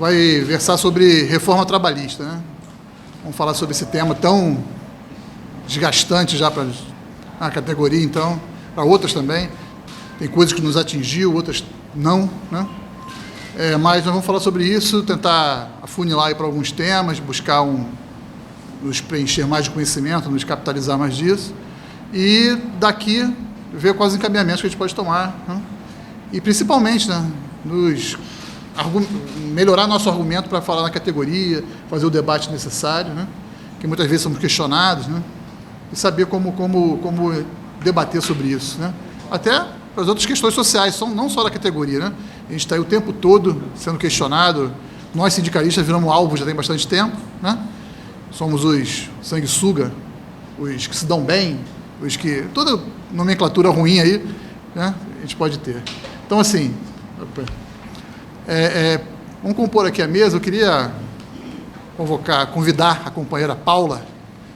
vai versar sobre reforma trabalhista, né? Vamos falar sobre esse tema tão desgastante já para a categoria, então, para outras também. Tem coisas que nos atingiu, outras não, né? Mas nós vamos falar sobre isso, tentar afunilar para alguns temas, buscar nos preencher mais de conhecimento, nos capitalizar mais disso, e daqui ver quais encaminhamentos que a gente pode tomar, né? E principalmente, né, melhorar nosso argumento para falar na categoria, fazer o debate necessário, né, que muitas vezes somos questionados, né, e saber como debater sobre isso, né, até para as outras questões sociais, não só da categoria, né, a gente está aí o tempo todo sendo questionado, nós sindicalistas viramos alvo já tem bastante tempo, né, somos os sanguessuga, os que se dão bem, os que, toda nomenclatura ruim aí, né, a gente pode ter. Então, assim, vamos compor aqui a mesa. Eu queria convidar a companheira Paula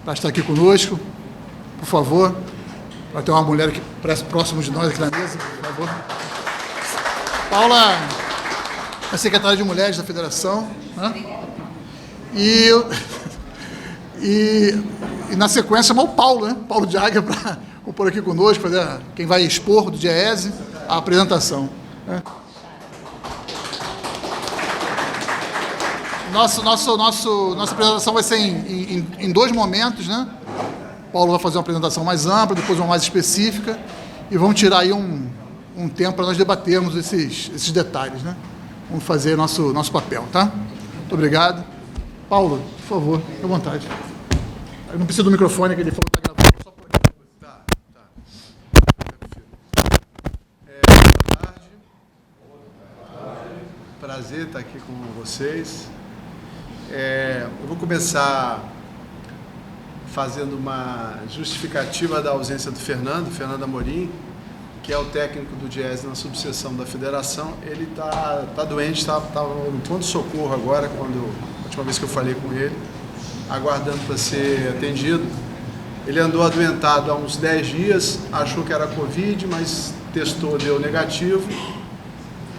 para estar aqui conosco, por favor, para ter uma mulher que parece próximo de nós aqui na mesa, por favor. Paula é secretária de Mulheres da Federação, né? E na sequência chamar o Paulo, né? Paulo de Águia para compor aqui conosco, fazer quem vai expor do DIEESE a apresentação, né? Nossa apresentação vai ser em dois momentos, né? Paulo vai fazer uma apresentação mais ampla, depois uma mais específica, e vamos tirar aí um tempo para nós debatermos esses detalhes, né? Vamos fazer nosso papel, tá? Muito obrigado. Paulo, por favor, fique à vontade. Eu não preciso do microfone, que ele falou que está gravando, só por aqui. Tá. Boa tarde. Prazer estar aqui com vocês. Eu vou começar fazendo uma justificativa da ausência do Fernando Amorim, que é o técnico do DIEESE na subseção da federação. Ele tá doente, estava no pronto-socorro agora, a última vez que eu falei com ele, aguardando para ser atendido. Ele andou adoentado há uns 10 dias, achou que era Covid, mas testou, deu negativo.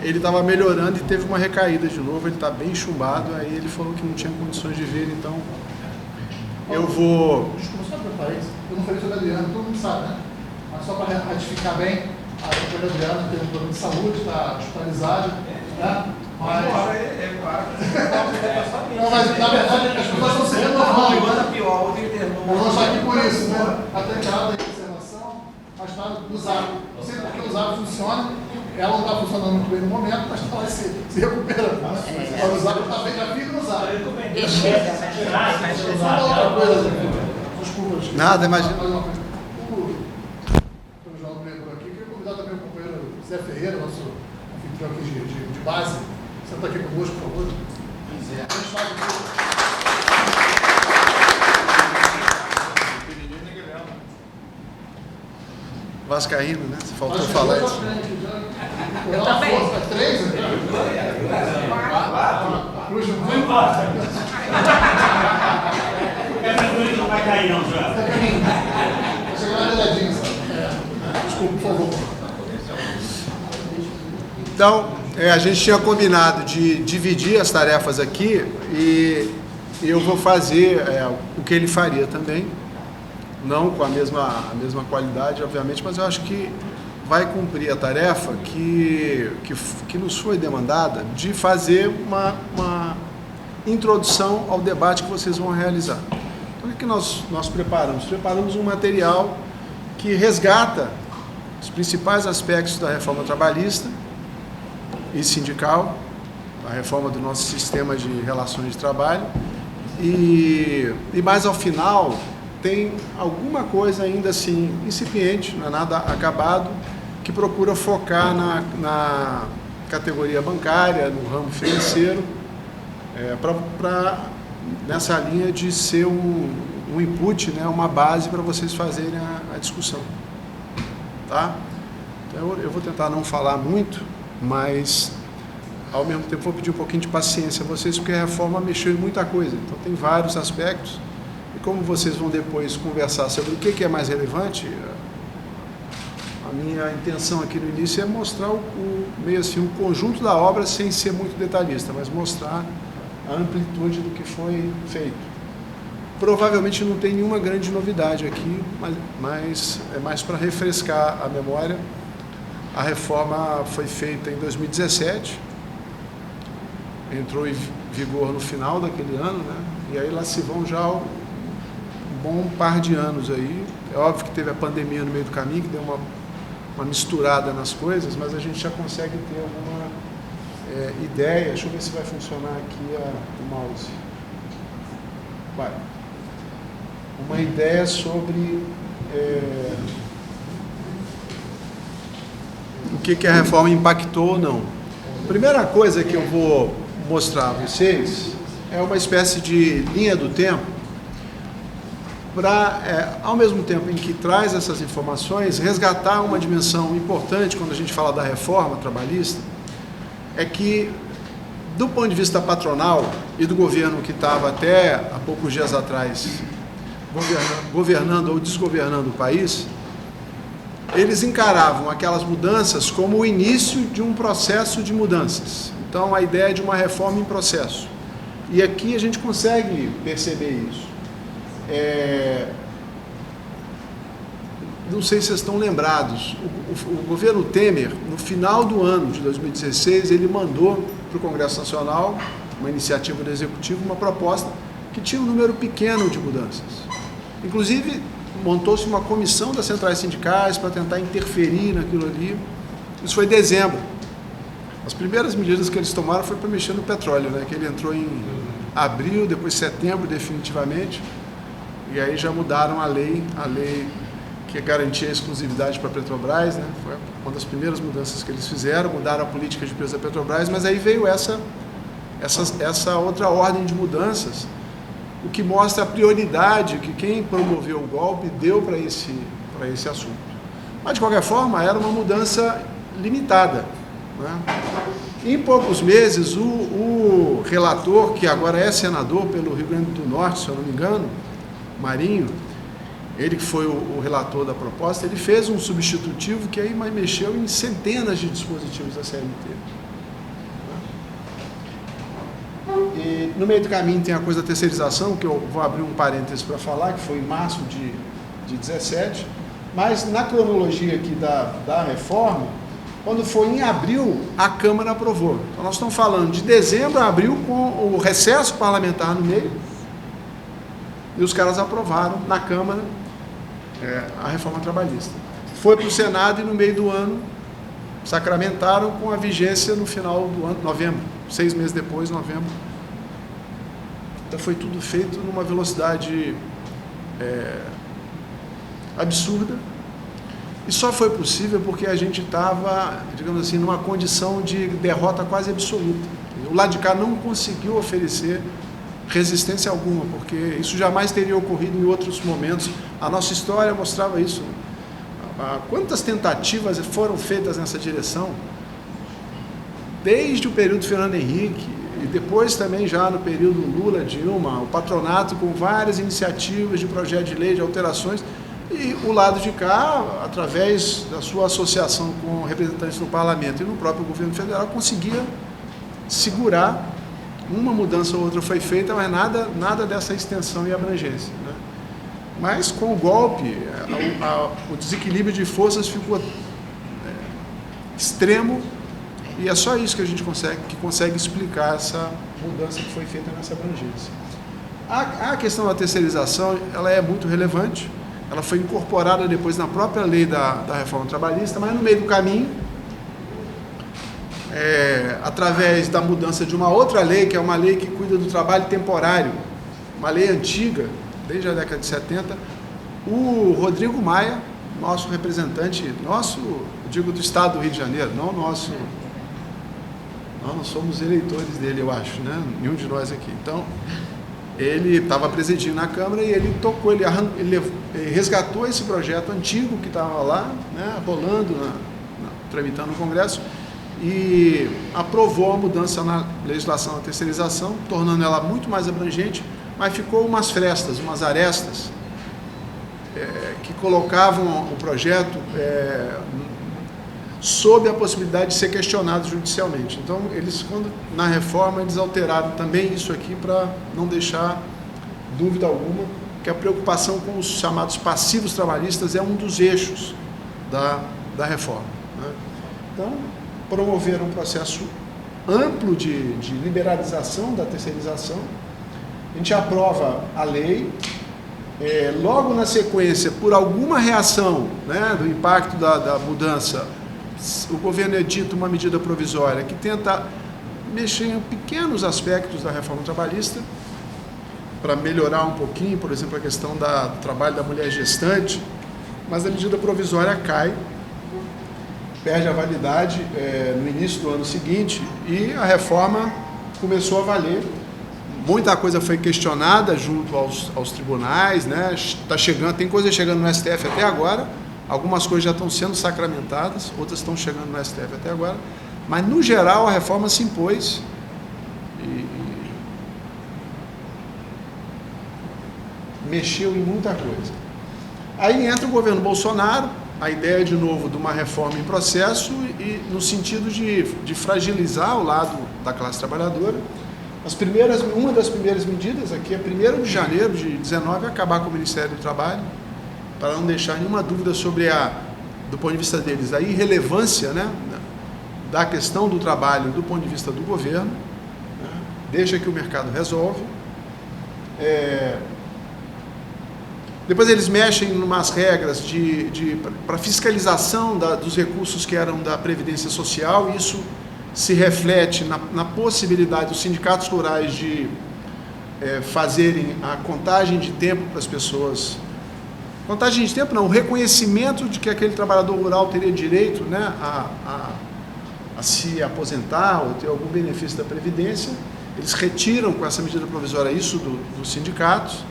Ele estava melhorando e teve uma recaída de novo, ele está bem chumbado, aí ele falou que não tinha condições de vir, então eu vou... Desculpa, só para parênteses, eu não falei sobre a Adriana, todo mundo sabe, né? Mas só para ratificar bem, a companheira Adriana teve um problema de saúde, está hospitalizada, né? Mas... Não, mas na verdade as pessoas estão se renovando. Eu vou estar aqui por isso, né? Até entrada da observação, mas está usado. Não sei porque o usado funciona, ela não está funcionando muito bem no momento, mas está lá se recuperando. Mas o usado está bem, já fica no usado. Desculpa. Nada, imagina. O João por aqui, queria convidar também o companheiro Zé Ferreira, nosso anfitrião aqui de base. Senta aqui conosco, por favor. Vascaíno, né? Você faltou falar isso. Eu também. Três? Cruz não importa. Não vai cair não, João. Chegou na dedadinha, desculpa, por favor. Então, a gente tinha combinado de dividir as tarefas aqui e eu vou fazer o que ele faria também, não com a mesma qualidade, obviamente, mas eu acho que vai cumprir a tarefa que nos foi demandada de fazer uma introdução ao debate que vocês vão realizar. Então, o que nós preparamos? Preparamos um material que resgata os principais aspectos da reforma trabalhista e sindical, a reforma do nosso sistema de relações de trabalho, e mais ao final tem alguma coisa ainda assim incipiente, não é nada acabado, que procura focar na categoria bancária, no ramo financeiro, nessa linha de ser um input, né, uma base para vocês fazerem a discussão. Tá? Então eu vou tentar não falar muito, mas ao mesmo tempo vou pedir um pouquinho de paciência a vocês, porque a reforma mexeu em muita coisa, então tem vários aspectos, e como vocês vão depois conversar sobre o que é mais relevante, a minha intenção aqui no início é mostrar meio assim, o conjunto da obra sem ser muito detalhista, mas mostrar a amplitude do que foi feito. Provavelmente não tem nenhuma grande novidade aqui, mas é mais para refrescar a memória. A reforma foi feita em 2017, entrou em vigor no final daquele ano, né? E aí lá se vão já um bom par de anos aí. É óbvio que teve a pandemia no meio do caminho, que deu uma misturada nas coisas, mas a gente já consegue ter alguma ideia. Deixa eu ver se vai funcionar aqui o mouse. Vai. Uma ideia sobre o que a reforma impactou ou não. A primeira coisa que eu vou mostrar a vocês é uma espécie de linha do tempo para, ao mesmo tempo em que traz essas informações, resgatar uma dimensão importante quando a gente fala da reforma trabalhista, é que, do ponto de vista patronal e do governo que estava até há poucos dias atrás governando ou desgovernando o país, eles encaravam aquelas mudanças como o início de um processo de mudanças. Então, a ideia de uma reforma em processo. E aqui a gente consegue perceber isso. Não sei se vocês estão lembrados, o governo Temer, no final do ano de 2016, ele mandou para o Congresso Nacional, uma iniciativa do Executivo, uma proposta que tinha um número pequeno de mudanças. Inclusive, montou-se uma comissão das centrais sindicais para tentar interferir naquilo ali. Isso foi em dezembro. As primeiras medidas que eles tomaram foi para mexer no petróleo, né? Que ele entrou em abril, depois setembro definitivamente, e aí já mudaram a lei que garantia a exclusividade para a Petrobras, né? Foi uma das primeiras mudanças que eles fizeram, mudaram a política de preço da Petrobras, mas aí veio essa outra ordem de mudanças, o que mostra a prioridade que quem promoveu o golpe deu para esse assunto. Mas, de qualquer forma, era uma mudança limitada, né? Em poucos meses, o relator, que agora é senador pelo Rio Grande do Norte, se eu não me engano, Marinho, ele que foi o relator da proposta, ele fez um substitutivo que aí mexeu em centenas de dispositivos da CLT. E no meio do caminho tem a coisa da terceirização, que eu vou abrir um parênteses para falar, que foi em março de 17, mas na cronologia aqui da reforma, quando foi em abril, a Câmara aprovou. Então nós estamos falando de dezembro a abril, com o recesso parlamentar no meio, e os caras aprovaram na Câmara a reforma trabalhista. Foi para o Senado e no meio do ano sacramentaram com a vigência no final do ano, novembro, 6 meses depois, novembro. Então foi tudo feito numa velocidade absurda, e só foi possível porque a gente estava, digamos assim, numa condição de derrota quase absoluta. O lado de cá não conseguiu oferecer resistência alguma, porque isso jamais teria ocorrido em outros momentos. A nossa história mostrava isso. Quantas tentativas foram feitas nessa direção? Desde o período Fernando Henrique, e depois também já no período Lula, Dilma, o patronato com várias iniciativas de projeto de lei, de alterações, e o lado de cá, através da sua associação com representantes no parlamento e no próprio governo federal, conseguia segurar. Uma mudança ou outra foi feita, mas nada dessa extensão e abrangência, né? Mas com o golpe, o desequilíbrio de forças ficou extremo, e é só isso que a gente consegue explicar essa mudança que foi feita nessa abrangência. A questão da terceirização, ela é muito relevante, ela foi incorporada depois na própria lei da reforma trabalhista, mas no meio do caminho, através da mudança de uma outra lei, que é uma lei que cuida do trabalho temporário, uma lei antiga, desde a década de 70, o Rodrigo Maia, nosso representante, digo do Estado do Rio de Janeiro, não nosso, nós não somos eleitores dele, eu acho, né? Nenhum de nós aqui. Então, ele estava presidindo na Câmara e ele tocou, ele resgatou esse projeto antigo que estava lá, né, rolando, tramitando no Congresso, e aprovou a mudança na legislação da terceirização, tornando ela muito mais abrangente, mas ficou umas frestas, umas arestas, que colocavam o projeto sob a possibilidade de ser questionado judicialmente. Então, na reforma, eles alteraram também isso aqui para não deixar dúvida alguma que a preocupação com os chamados passivos trabalhistas é um dos eixos da reforma, né? Então, promoveram um processo amplo de liberalização da terceirização. A gente aprova a lei, logo na sequência, por alguma reação, né, do impacto da mudança, o governo edita uma medida provisória que tenta mexer em pequenos aspectos da reforma trabalhista para melhorar um pouquinho, por exemplo, a questão do trabalho da mulher gestante, mas a medida provisória cai, perde a validade no início do ano seguinte e a reforma começou a valer. Muita coisa foi questionada junto aos tribunais, né? Tem coisas chegando no STF até agora, algumas coisas já estão sendo sacramentadas, outras estão chegando no STF até agora, mas no geral a reforma se impôs e mexeu em muita coisa. Aí entra o governo Bolsonaro, a ideia de novo de uma reforma em processo e no sentido de fragilizar o lado da classe trabalhadora. Uma das primeiras medidas aqui é 1º de janeiro de 19, acabar com o Ministério do Trabalho, para não deixar nenhuma dúvida sobre do ponto de vista deles, a irrelevância, né, da questão do trabalho do ponto de vista do governo, né, deixa que o mercado resolve. Depois eles mexem em umas regras para fiscalização dos recursos que eram da Previdência Social, e isso se reflete na possibilidade dos sindicatos rurais de fazerem a contagem de tempo para as pessoas. Contagem de tempo não, o reconhecimento de que aquele trabalhador rural teria direito, né, a se aposentar ou ter algum benefício da Previdência. Eles retiram com essa medida provisória isso dos sindicatos.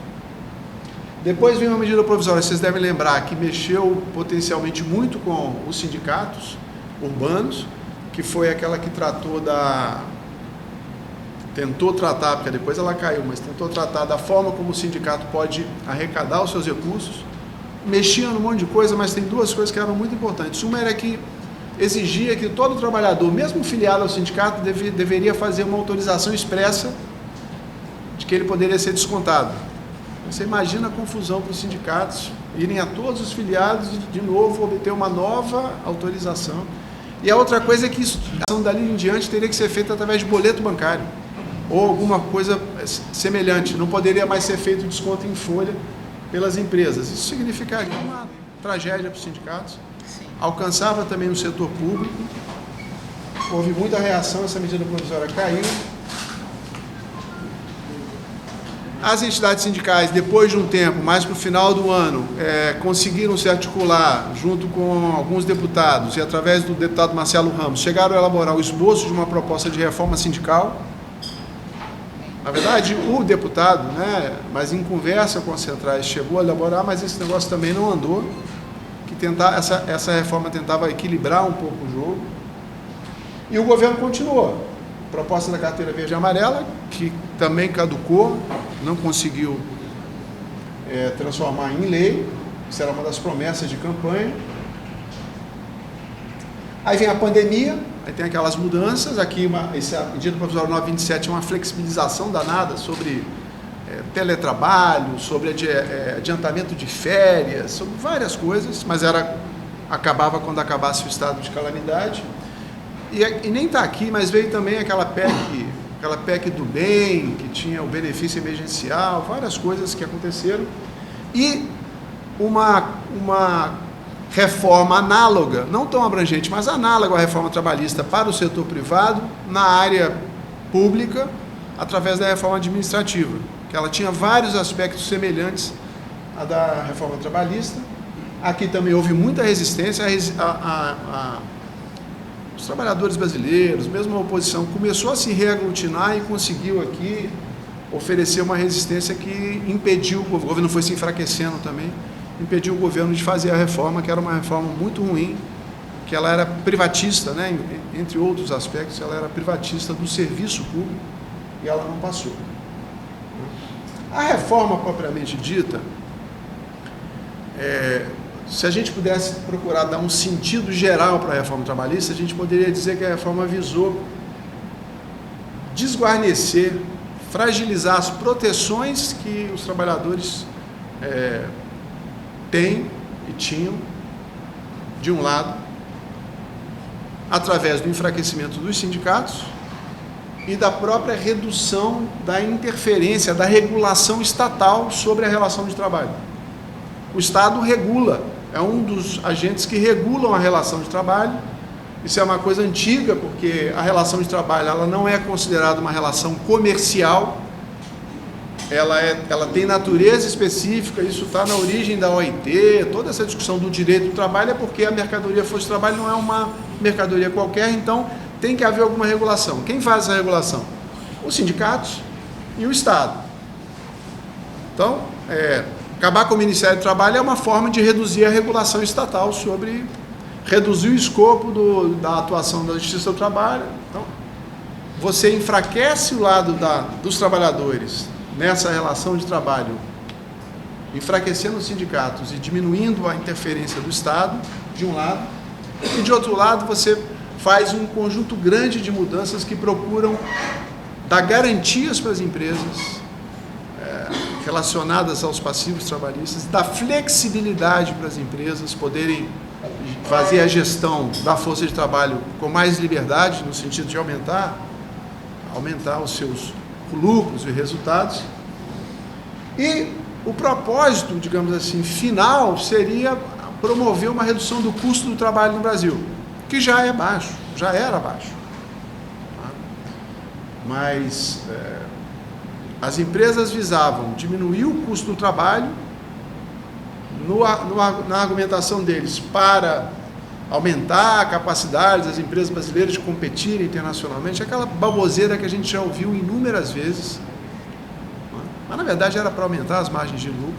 Depois vem uma medida provisória, vocês devem lembrar, que mexeu potencialmente muito com os sindicatos urbanos, que foi aquela que tentou tratar, porque depois ela caiu, mas tentou tratar da forma como o sindicato pode arrecadar os seus recursos. Mexia num monte de coisa, mas tem duas coisas que eram muito importantes. Uma era que exigia que todo trabalhador, mesmo filiado ao sindicato, deveria fazer uma autorização expressa de que ele poderia ser descontado. Você imagina a confusão para os sindicatos irem a todos os filiados e, de novo, obter uma nova autorização. E a outra coisa é que isso, dali em diante, teria que ser feita através de boleto bancário ou alguma coisa semelhante. Não poderia mais ser feito desconto em folha pelas empresas. Isso significaria uma tragédia para os sindicatos. Sim. Alcançava também no setor público. Houve muita reação, essa medida provisória caiu. As entidades sindicais, depois de um tempo, mais para o final do ano, conseguiram se articular junto com alguns deputados e através do deputado Marcelo Ramos, chegaram a elaborar o esboço de uma proposta de reforma sindical. Na verdade, o deputado, né, mas em conversa com as centrais, chegou a elaborar, mas esse negócio também não andou, essa reforma tentava equilibrar um pouco o jogo. E o governo continuou. Proposta da carteira verde e amarela, que também caducou, não conseguiu transformar em lei. Isso era uma das promessas de campanha. Aí vem a pandemia, aí tem aquelas mudanças. Aqui, essa medida provisória 927 é uma flexibilização danada sobre teletrabalho, sobre adiantamento de férias, sobre várias coisas, mas acabava quando acabasse o estado de calamidade. E nem está aqui, mas veio também aquela PEC do bem, que tinha o benefício emergencial, várias coisas que aconteceram. E uma reforma análoga, não tão abrangente, mas análoga à reforma trabalhista para o setor privado, na área pública, através da reforma administrativa, que ela tinha vários aspectos semelhantes à da reforma trabalhista. Aqui também houve muita resistência, os trabalhadores brasileiros, mesmo a oposição, começou a se reaglutinar e conseguiu aqui oferecer uma resistência que impediu, o governo foi se enfraquecendo também, impediu o governo de fazer a reforma, que era uma reforma muito ruim, que ela era privatista, né? Entre outros aspectos, ela era privatista do serviço público e ela não passou. A reforma propriamente dita, se a gente pudesse procurar dar um sentido geral para a reforma trabalhista, a gente poderia dizer que a reforma visou desguarnecer, fragilizar as proteções que os trabalhadores têm e tinham, de um lado, através do enfraquecimento dos sindicatos e da própria redução da interferência, da regulação estatal sobre a relação de trabalho. O Estado regula, é um dos agentes que regulam a relação de trabalho. Isso é uma coisa antiga, porque a relação de trabalho ela não é considerada uma relação comercial, ela tem natureza específica, isso está na origem da OIT, toda essa discussão do direito do trabalho é porque a mercadoria força de trabalho não é uma mercadoria qualquer, então tem que haver alguma regulação. Quem faz essa regulação? Os sindicatos e o Estado. Então, acabar com o Ministério do Trabalho é uma forma de reduzir a regulação estatal sobre, reduzir o escopo da atuação da Justiça do Trabalho. Então, você enfraquece o lado dos trabalhadores nessa relação de trabalho, enfraquecendo os sindicatos e diminuindo a interferência do Estado, de um lado, e de outro lado você faz um conjunto grande de mudanças que procuram dar garantias para as empresas relacionadas aos passivos trabalhistas, dar flexibilidade para as empresas poderem fazer a gestão da força de trabalho com mais liberdade, no sentido de aumentar os seus lucros e resultados. E o propósito, digamos assim, final seria promover uma redução do custo do trabalho no Brasil, que já é baixo, já era baixo. Mas as empresas visavam diminuir o custo do trabalho na argumentação deles para aumentar a capacidade das empresas brasileiras de competirem internacionalmente, aquela baboseira que a gente já ouviu inúmeras vezes, mas na verdade era para aumentar as margens de lucro.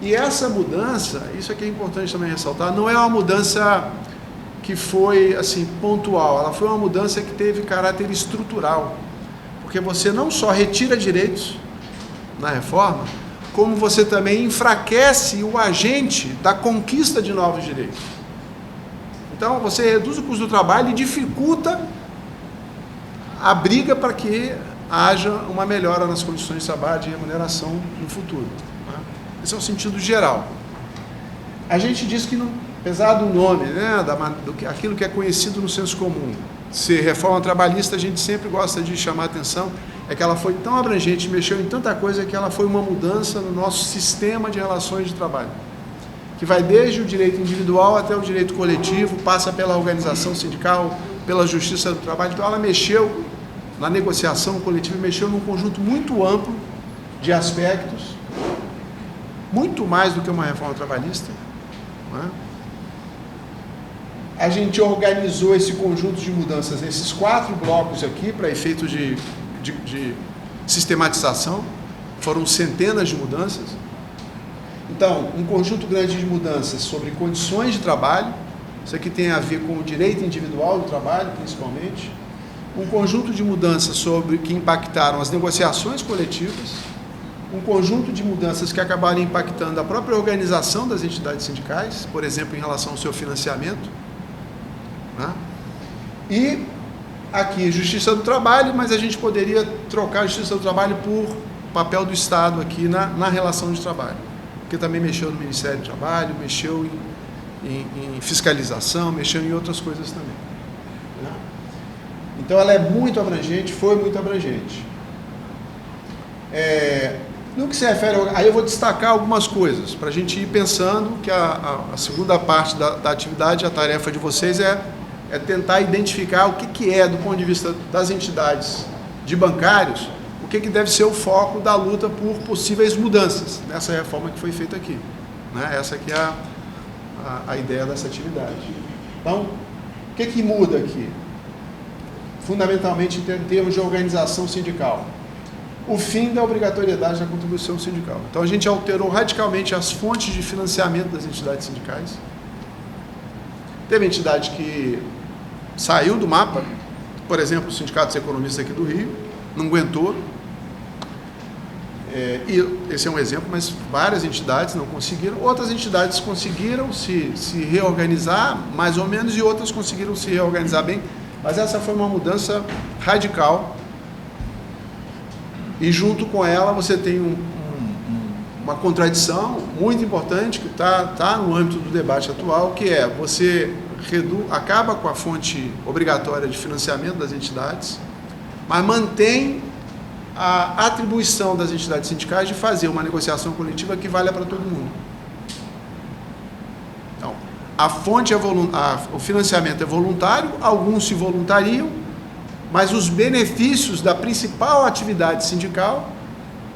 E essa mudança, isso aqui é importante também ressaltar, não é uma mudança que foi assim pontual, ela foi uma mudança que teve caráter estrutural, porque você não só retira direitos na reforma, como você também enfraquece o agente da conquista de novos direitos. Então, você reduz o custo do trabalho e dificulta a briga para que haja uma melhora nas condições de trabalho e remuneração no futuro. Esse é o sentido geral. A gente diz que, apesar do nome, aquilo que é conhecido no senso comum, ser reforma trabalhista, a gente sempre gosta de chamar a atenção, é que ela foi tão abrangente, mexeu em tanta coisa, que ela foi uma mudança no nosso sistema de relações de trabalho, que vai desde o direito individual até o direito coletivo, passa pela organização sindical, pela justiça do trabalho. Então ela mexeu na negociação coletiva, mexeu num conjunto muito amplo de aspectos, muito mais do que uma reforma trabalhista. Não é? A gente organizou esse conjunto de mudanças nesses 4 blocos aqui, para efeitos de sistematização. Foram centenas de mudanças. Então, um conjunto grande de mudanças sobre condições de trabalho, isso aqui tem a ver com o direito individual do trabalho, principalmente. Um conjunto de mudanças que impactaram as negociações coletivas. Um conjunto de mudanças que acabaram impactando a própria organização das entidades sindicais, por exemplo, em relação ao seu financiamento. Né? E aqui, Justiça do Trabalho, mas a gente poderia trocar a Justiça do Trabalho por papel do Estado aqui na relação de trabalho, porque também mexeu no Ministério do Trabalho, mexeu em fiscalização, mexeu em outras coisas também. Né? Então ela é muito abrangente, foi muito abrangente. No que se refere, aí eu vou destacar algumas coisas, para a gente ir pensando que a segunda parte da atividade, a tarefa de vocês é tentar identificar o que é, do ponto de vista das entidades de bancários, o que deve ser o foco da luta por possíveis mudanças nessa reforma que foi feita aqui. Né? Essa aqui é a ideia dessa atividade. Então, o que muda aqui? Fundamentalmente em termos de organização sindical. O fim da obrigatoriedade da contribuição sindical. Então, a gente alterou radicalmente as fontes de financiamento das entidades sindicais. Teve entidade que saiu do mapa, por exemplo, o Sindicato dos Economistas aqui do Rio, não aguentou. E esse é um exemplo, mas várias entidades não conseguiram, outras entidades conseguiram se reorganizar, mais ou menos, e outras conseguiram se reorganizar bem, mas essa foi uma mudança radical, e junto com ela você tem uma contradição muito importante que está no âmbito do debate atual, que é você acaba com a fonte obrigatória de financiamento das entidades, mas mantém a atribuição das entidades sindicais de fazer uma negociação coletiva que valha para todo mundo. Então, o financiamento é voluntário, alguns se voluntariam, mas os benefícios da principal atividade sindical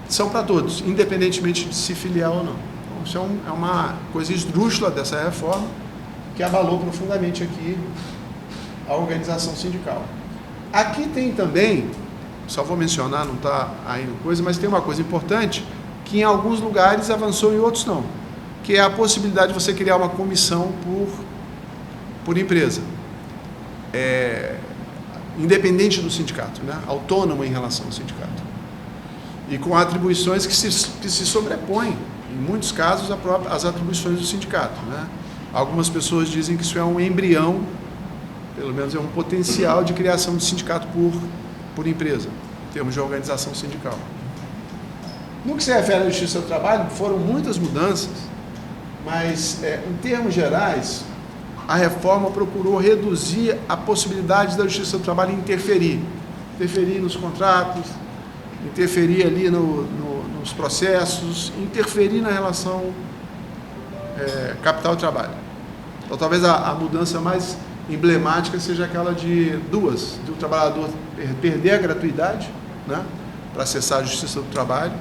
são para todos, independentemente de se filiar ou não. Então, isso é uma coisa esdrúxula dessa reforma, que abalou profundamente aqui a organização sindical. Aqui tem também, só vou mencionar, não está aí no coisa, mas tem uma coisa importante, que em alguns lugares avançou e em outros não, que é a possibilidade de você criar uma comissão por empresa, independente do sindicato, né? Autônoma em relação ao sindicato, e com atribuições que se sobrepõem, em muitos casos, às atribuições do sindicato, né? Algumas pessoas dizem que isso é um embrião, pelo menos é um potencial de criação de sindicato por empresa, em termos de organização sindical. No que se refere à Justiça do Trabalho, foram muitas mudanças, mas, em termos gerais, a reforma procurou reduzir a possibilidade da Justiça do Trabalho interferir nos contratos, interferir ali nos processos, interferir na relação capital e trabalho. Então, talvez a mudança mais emblemática seja aquela de o trabalhador perder a gratuidade, né, para acessar a Justiça do Trabalho,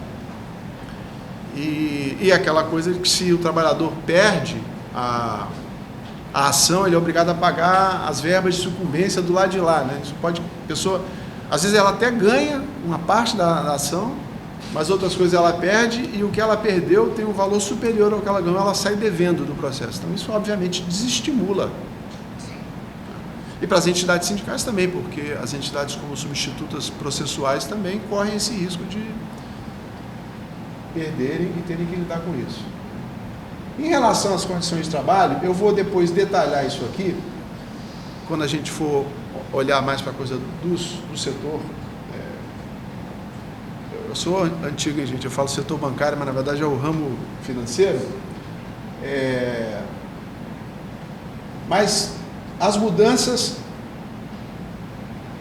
e aquela coisa de que se o trabalhador perde a ação, ele é obrigado a pagar as verbas de sucumbência do lado de lá, né? Isso pode, às vezes ela até ganha uma parte da ação, mas outras coisas ela perde, e o que ela perdeu tem um valor superior ao que ela ganhou, ela sai devendo do processo. Então isso obviamente desestimula. E para as entidades sindicais também, porque as entidades como substitutas processuais também correm esse risco de perderem e terem que lidar com isso. Em relação às condições de trabalho, eu vou depois detalhar isso aqui, quando a gente for olhar mais para a coisa do setor. Eu sou antigo, hein, gente? Eu falo setor bancário, mas na verdade é o ramo financeiro. Mas as mudanças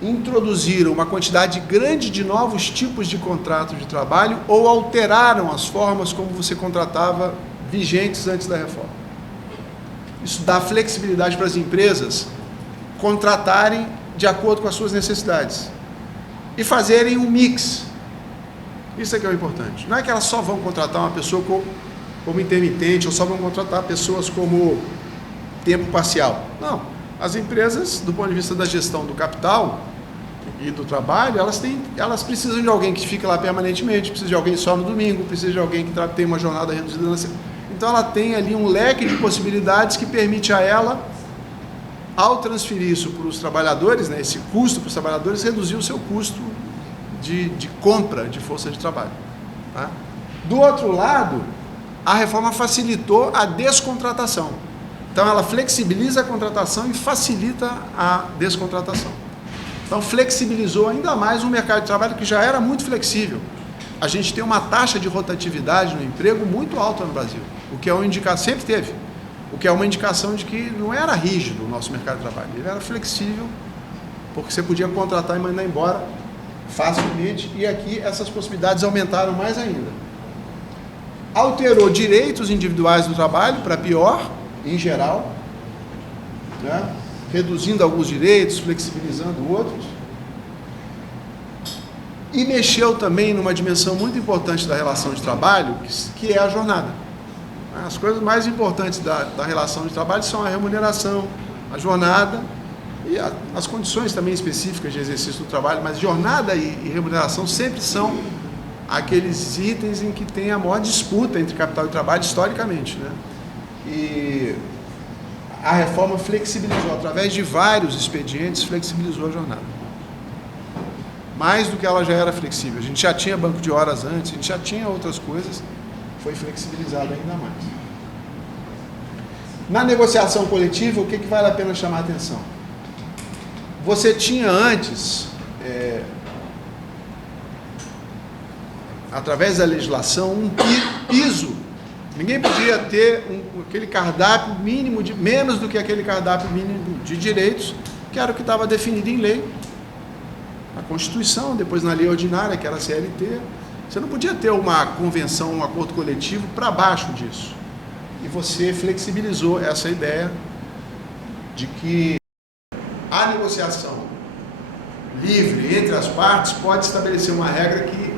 introduziram uma quantidade grande de novos tipos de contratos de trabalho ou alteraram as formas como você contratava vigentes antes da reforma. Isso dá flexibilidade para as empresas contratarem de acordo com as suas necessidades e fazerem um mix. Isso é que é o importante. Não é que elas só vão contratar uma pessoa como intermitente ou só vão contratar pessoas como tempo parcial. Não. As empresas, do ponto de vista da gestão do capital e do trabalho, elas precisam de alguém que fique lá permanentemente, precisam de alguém só no domingo, precisam de alguém que tem uma jornada reduzida na semana. Então ela tem ali um leque de possibilidades que permite a ela, ao transferir isso para os trabalhadores, né, esse custo para os trabalhadores, reduzir o seu custo de compra de força de trabalho. Tá? Do outro lado, a reforma facilitou a descontratação. Então ela flexibiliza a contratação e facilita a descontratação. Então flexibilizou ainda mais um mercado de trabalho que já era muito flexível. A gente tem uma taxa de rotatividade no emprego muito alta no Brasil, o que é uma indicação, sempre teve, o que é uma indicação de que não era rígido o nosso mercado de trabalho, ele era flexível, porque você podia contratar e mandar embora facilmente, e aqui essas possibilidades aumentaram mais ainda. Alterou direitos individuais do trabalho para pior, em geral, né? Reduzindo alguns direitos, flexibilizando outros, e mexeu também numa dimensão muito importante da relação de trabalho, que é a jornada. As coisas mais importantes da relação de trabalho são a remuneração, a jornada e as condições também específicas de exercício do trabalho, mas jornada e remuneração sempre são aqueles itens em que tem a maior disputa entre capital e trabalho historicamente, né? E a reforma flexibilizou, através de vários expedientes, flexibilizou a jornada. mais do que ela já era flexível. A gente já tinha banco de horas antes, a gente já tinha outras coisas, foi flexibilizado ainda mais. Na negociação coletiva, o que vale a pena chamar a atenção? Você tinha antes, através da legislação, um piso. Ninguém podia ter aquele cardápio mínimo, menos do que aquele cardápio mínimo de direitos, que era o que estava definido em lei. Na Constituição, depois na lei ordinária, que era a CLT. Você não podia ter uma convenção, um acordo coletivo para baixo disso. E você flexibilizou essa ideia de que a negociação livre entre as partes pode estabelecer uma regra que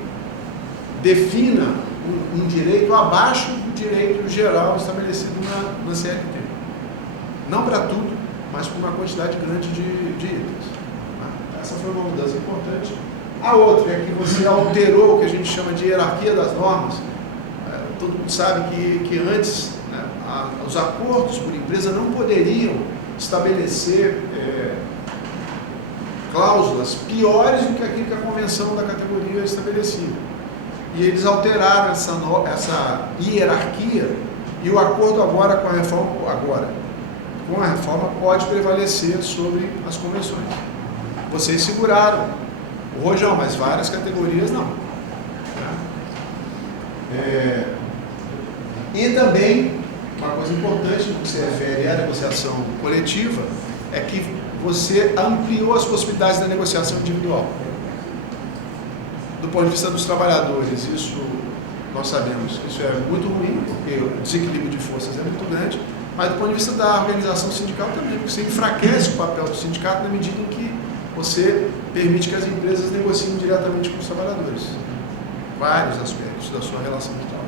defina um direito abaixo do direito geral estabelecido na CLT. Não para tudo, mas para uma quantidade grande de itens. Essa foi uma mudança importante. A outra é que você alterou o que a gente chama de hierarquia das normas. Todo mundo sabe que antes, né, os acordos por empresa não poderiam estabelecer cláusulas piores do que aquilo que a convenção da categoria estabelecia. E eles alteraram essa hierarquia, e o acordo agora com a reforma pode prevalecer sobre as convenções. Vocês seguraram o rojão, mas várias categorias não. E também, uma coisa importante no que se refere à negociação coletiva, é que você ampliou as possibilidades da negociação individual. Do ponto de vista dos trabalhadores, isso nós sabemos que isso é muito ruim, porque o desequilíbrio de forças é muito grande, mas do ponto de vista da organização sindical também, porque você enfraquece o papel do sindicato na medida em que você permite que as empresas negociem diretamente com os trabalhadores. Vários aspectos da sua relação de trabalho.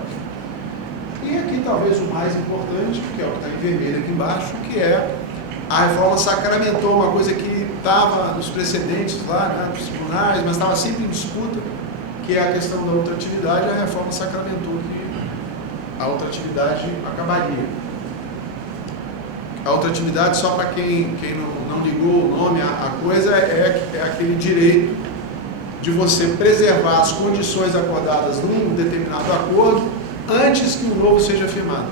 E aqui talvez o mais importante, que é o que está em vermelho aqui embaixo, que é a reforma sacramentou uma coisa que estava nos precedentes lá, né, nos tribunais, mas estava sempre em disputa, que é a questão da ultratividade. A reforma sacramentou que a ultratividade acabaria. A ultratividade, só para quem não ligou o nome, a coisa é aquele direito de você preservar as condições acordadas num determinado acordo antes que o novo seja firmado.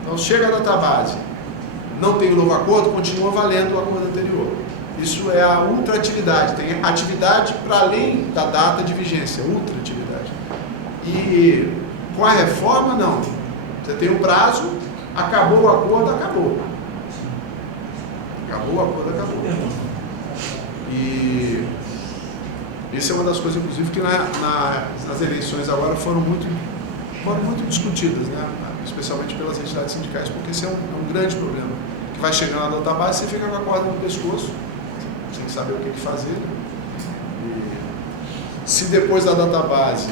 Então, chega a database, não tem o novo acordo, continua valendo o acordo anterior. Isso é a ultratividade, tem atividade para além da data de vigência, ultratividade. E com a reforma, não. Você tem um prazo, acabou o acordo, acabou. Acabou o acordo, acabou. E isso é uma das coisas, inclusive, que nas eleições agora foram muito discutidas, né? Especialmente pelas entidades sindicais, porque esse é um grande problema. Que vai chegando na database, você fica com a corda no pescoço, sem saber o que fazer. E se depois da database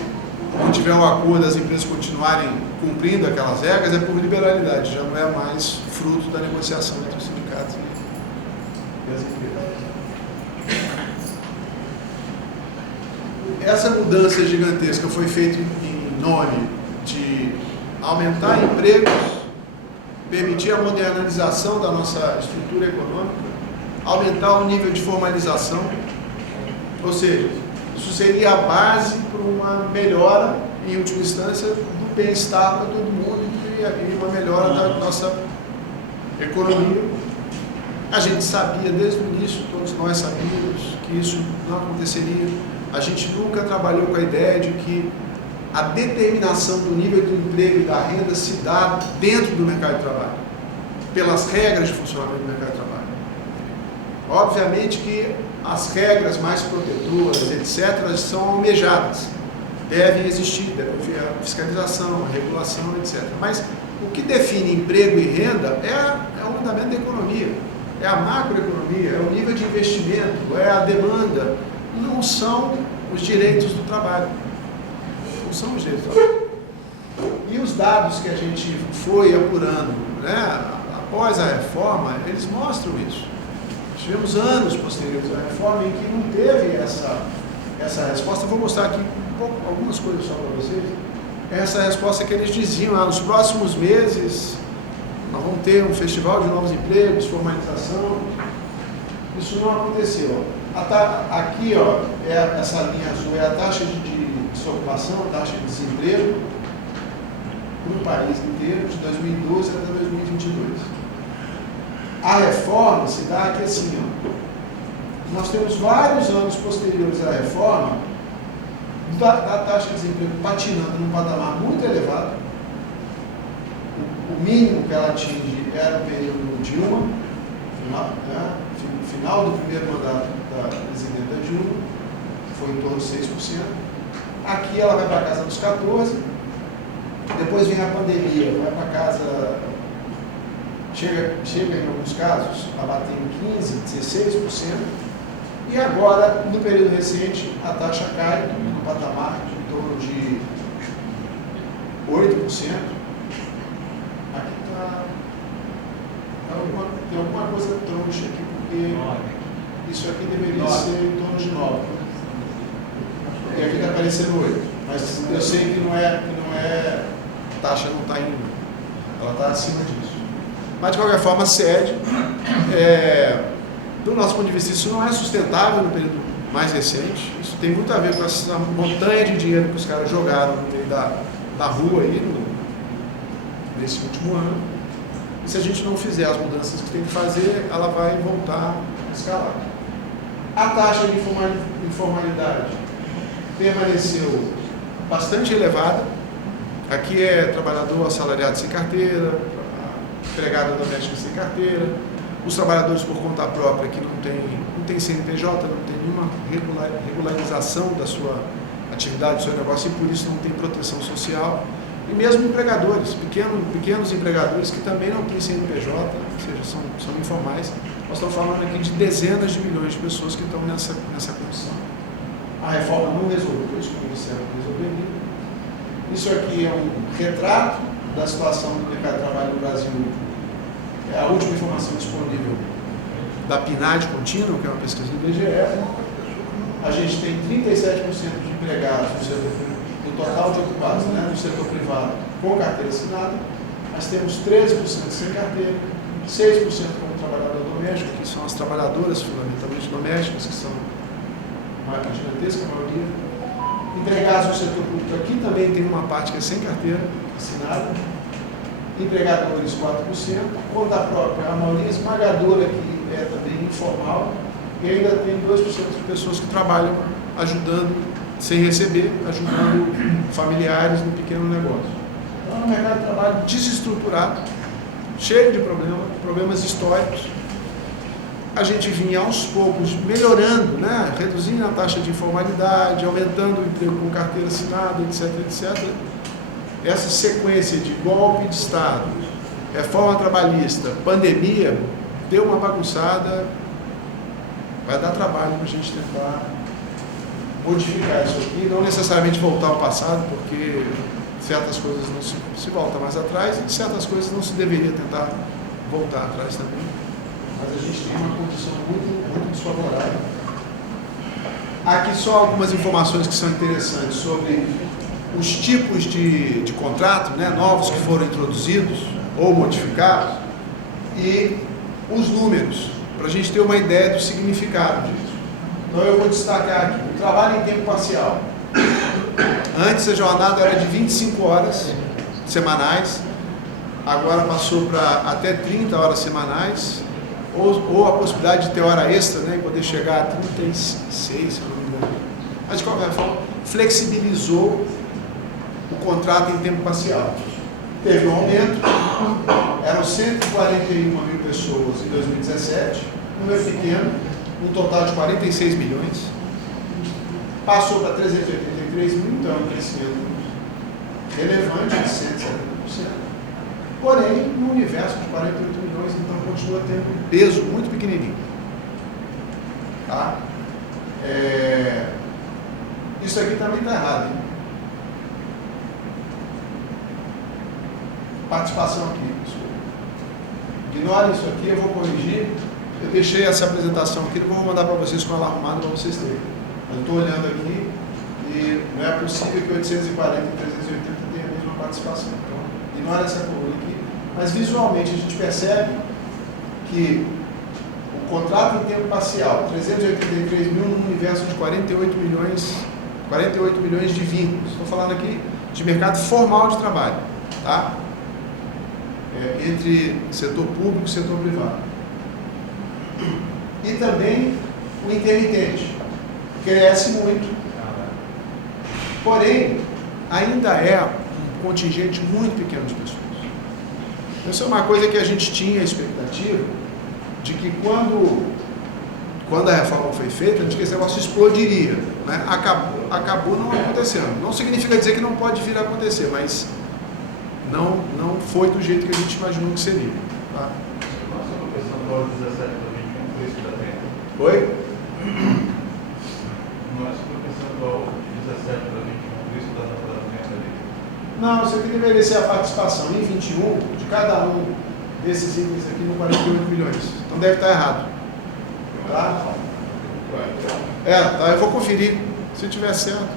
não tiver um acordo, as empresas continuarem cumprindo aquelas regras, é por liberalidade, já não é mais fruto da negociação entre os sindicatos e as empresas. Essa mudança gigantesca foi feita em nome de aumentar empregos, permitir a modernização da nossa estrutura econômica, aumentar o nível de formalização, ou seja, isso seria a base para uma melhora, em última instância, do bem-estar para todo mundo e uma melhora da nossa economia. A gente sabia desde o início, todos nós sabíamos que isso não aconteceria. A gente nunca trabalhou com a ideia de que a determinação do nível do emprego e da renda se dá dentro do mercado de trabalho, pelas regras de funcionamento do mercado de trabalho. Obviamente que as regras mais protetoras, etc., são almejadas, devem existir, deve haver a fiscalização, a regulação, etc. Mas o que define emprego e renda é o andamento da economia, é a macroeconomia, é o nível de investimento, é a demanda, não são os direitos do trabalho. Não são os direitos do trabalho. E os dados que a gente foi apurando, né, após a reforma, eles mostram isso. Tivemos anos posteriores à reforma em que não teve essa resposta. Eu vou mostrar aqui algumas coisas só para vocês. Essa resposta que eles diziam, nos próximos meses nós vamos ter um festival de novos empregos, formalização. Isso não aconteceu. Aqui, ó, essa linha azul é a taxa de desocupação, a taxa de desemprego para o país inteiro, de 2012 até 2022. A reforma se dá aqui assim, ó. Nós temos vários anos posteriores à reforma da taxa de desemprego patinando num patamar muito elevado. O mínimo que ela atinge era o período Dilma, final do primeiro mandato da presidenta Dilma, foi em torno de 6%. Aqui ela vai para casa dos 14%, depois vem a pandemia, vai para casa, chega em alguns casos a bater em 15%, 16%, e agora, no período recente, a taxa cai no patamar de em torno de 8%. Aqui tem alguma coisa troncha aqui, porque isso aqui deveria ser em torno de 9%. E aqui está aparecendo 8%. Mas eu sei que não é a taxa não está indo, ela está acima disso. Mas de qualquer forma cede. Do nosso ponto de vista, isso não é sustentável no período mais recente. Isso tem muito a ver com essa montanha de dinheiro que os caras jogaram no meio da rua aí, nesse último ano. E se a gente não fizer as mudanças que tem que fazer, ela vai voltar a escalar. A taxa de informalidade permaneceu bastante elevada. Aqui é trabalhador assalariado sem carteira, empregada doméstica sem carteira, os trabalhadores por conta própria que não tem CNPJ, não tem nenhuma regularização da sua atividade, do seu negócio, e por isso não tem proteção social. E mesmo empregadores, pequenos empregadores que também não têm CNPJ, ou seja, são informais. Nós estamos falando aqui de dezenas de milhões de pessoas que estão nessa condição. A reforma não resolveu isso, como disseram, não resolveria. Isso aqui é um retrato da situação do mercado de trabalho no Brasil. É a última informação disponível da PNAD contínua, que é uma pesquisa do IBGE. A gente tem 37% de empregados do total de ocupados, né, no setor privado com carteira assinada. Nós temos 13% sem carteira, 6% como trabalhador doméstico, que são as trabalhadoras fundamentalmente domésticas, que são uma gigantesca maioria. Empregados no setor público aqui também tem uma parte que é sem carteira assinada. Empregadores 4%, conta própria, a maioria esmagadora que é também informal, e ainda tem 2% de pessoas que trabalham ajudando, sem receber, ajudando familiares no pequeno negócio. Então é um mercado de trabalho desestruturado, cheio de problemas históricos. A gente vinha aos poucos melhorando, né? Reduzindo a taxa de informalidade, aumentando o emprego com carteira assinada, etc, etc. Essa sequência de golpe de Estado, reforma trabalhista, pandemia, deu uma bagunçada. Vai dar trabalho para a gente tentar modificar isso aqui, não necessariamente voltar ao passado, porque certas coisas não se volta mais atrás e certas coisas não se deveria tentar voltar atrás também. Mas a gente tem uma condição muito, muito desfavorável. Aqui só algumas informações que são interessantes sobre os tipos de contrato, né, novos que foram introduzidos ou modificados, e os números, para a gente ter uma ideia do significado disso. Então eu vou destacar aqui o trabalho em tempo parcial. Antes a jornada era de 25 horas semanais, agora passou para até 30 horas semanais, ou a possibilidade de ter hora extra, né, e poder chegar a 36, se eu não me engano. Mas de qualquer forma, flexibilizou o contrato em tempo parcial. Teve um aumento, eram 141 mil pessoas em 2017, número pequeno, um total de 46 milhões. Passou para 383 mil, então é um crescimento relevante de 170%. Porém, no universo de 48 milhões, então continua tendo um peso muito pequenininho. Tá? Isso aqui também está errado, hein? Participação aqui, pessoal. Ignorem isso aqui, eu vou corrigir. Eu deixei essa apresentação aqui, depois vou mandar para vocês com ela arrumada para vocês terem. Eu estou olhando aqui e não é possível que 840 e 380 tenham a mesma participação. Então, ignore essa coluna aqui. Mas visualmente a gente percebe que o contrato em tempo parcial, 383 mil num universo de 48 milhões de vínculos. Estou falando aqui de mercado formal de trabalho, tá? Entre setor público e setor privado. E também o intermitente, cresce muito, porém, ainda é um contingente muito pequeno de pessoas. Isso é uma coisa que a gente tinha a expectativa de que quando a reforma foi feita, a gente que esse negócio explodiria, né? Acabou não acontecendo. Não significa dizer que não pode vir a acontecer, mas não foi do jeito que a gente imaginou que seria. Tá? Nossa proporção do 17 para 21, preço da renda. Oi? Nossa proporção do 17 para 21, preço da renda ali. Não, isso aqui deveria ser a participação em 21 de cada um desses itens aqui no 48 milhões. Então deve estar errado. Tá? Tá, eu vou conferir. Se tiver certo,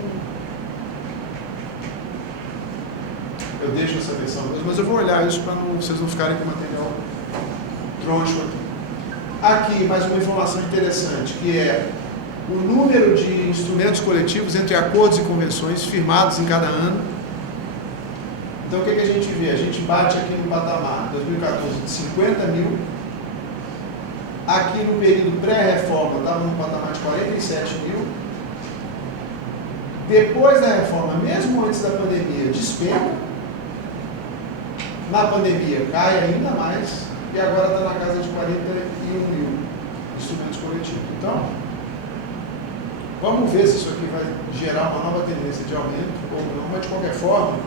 eu deixo essa versão, mas eu vou olhar isso para vocês não ficarem com material troncho aqui. Aqui, mais uma informação interessante, que é o número de instrumentos coletivos entre acordos e convenções firmados em cada ano. Então, o que a gente vê? A gente bate aqui no patamar 2014 de 50 mil. Aqui no período pré-reforma estava no patamar de 47 mil. Depois da reforma, mesmo antes da pandemia, despenca. Na pandemia cai ainda mais. E agora está na casa de 41 mil instrumentos coletivos. Então, vamos ver se isso aqui vai gerar uma nova tendência de aumento ou não, mas de qualquer forma,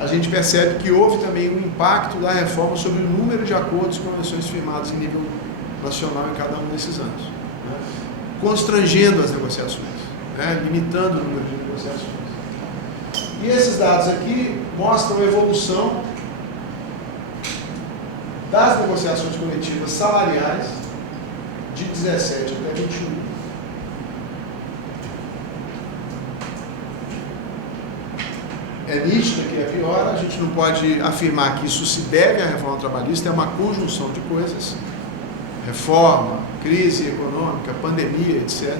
a gente percebe que houve também um impacto da reforma sobre o número de acordos e convenções firmados em nível nacional em cada um desses anos, né? Constrangendo as negociações, né? Limitando o número de negociações. E esses dados aqui mostram a evolução das negociações coletivas salariais de 17 até 21. É nítido que é pior, a gente não pode afirmar que isso se deve à reforma trabalhista, é uma conjunção de coisas, reforma, crise econômica, pandemia, etc.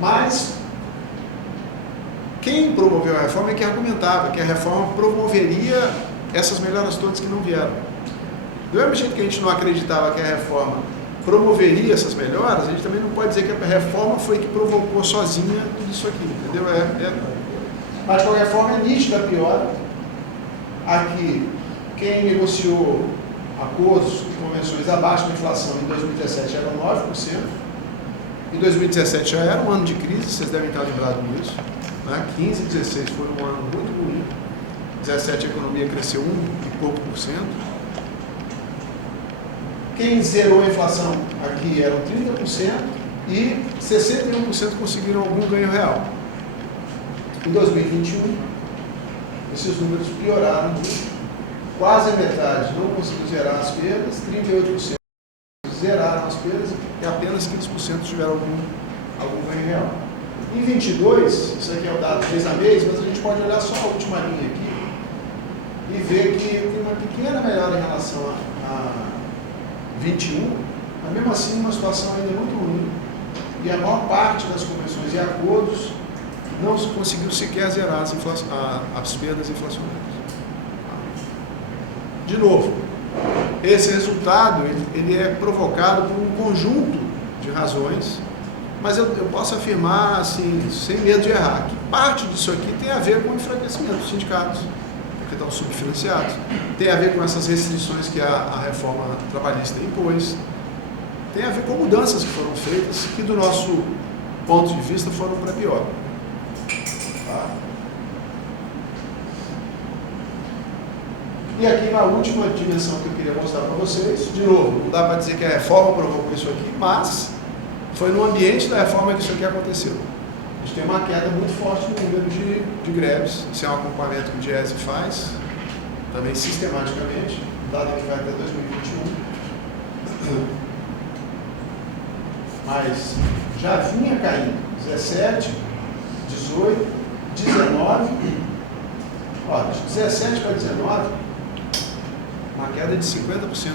Mas quem promoveu a reforma é que argumentava que a reforma promoveria essas melhoras todas que não vieram. Do mesmo jeito que a gente não acreditava que a reforma promoveria essas melhoras, a gente também não pode dizer que a reforma foi que provocou sozinha tudo isso aqui, entendeu? Mas, de qualquer forma, é nítida a piora. Aqui, quem negociou acordos e convenções abaixo da inflação em 2017 eram 9%. Em 2017 já era um ano de crise, vocês devem estar lembrados disso. Né? 15 e 16 foi um ano muito ruim. 17 a economia cresceu 1 e pouco por cento. Quem zerou a inflação aqui eram 30% e 61% conseguiram algum ganho real. Em 2021, esses números pioraram muito. Quase a metade não conseguiu zerar as perdas, 38% zeraram as perdas e apenas 15% tiveram algum ganho real. Em 22, isso aqui é o dado mês a mês, mas a gente pode olhar só a última linha aqui e ver que tem uma pequena melhora em relação a 21, mas mesmo assim uma situação ainda muito ruim. E a maior parte das convenções e acordos não conseguiu sequer zerar as perdas inflacionárias. De novo, esse resultado ele é provocado por um conjunto de razões, mas eu posso afirmar, assim, sem medo de errar, que parte disso aqui tem a ver com o enfraquecimento dos sindicatos, porque estão subfinanciados, tem a ver com essas restrições que a reforma trabalhista impôs, tem a ver com mudanças que foram feitas, que do nosso ponto de vista foram para pior. Tá? E aqui na última dimensão que eu queria mostrar para vocês, de novo, não dá para dizer que a reforma provocou isso aqui, mas foi no ambiente da reforma que isso aqui aconteceu. A gente tem uma queda muito forte no número de greves, isso é um acompanhamento que o DIEESE faz, também sistematicamente, dado que vai até 2021. Mas já vinha caindo, 17, 18, 19, olha, de 17 para 19, uma queda de 50%.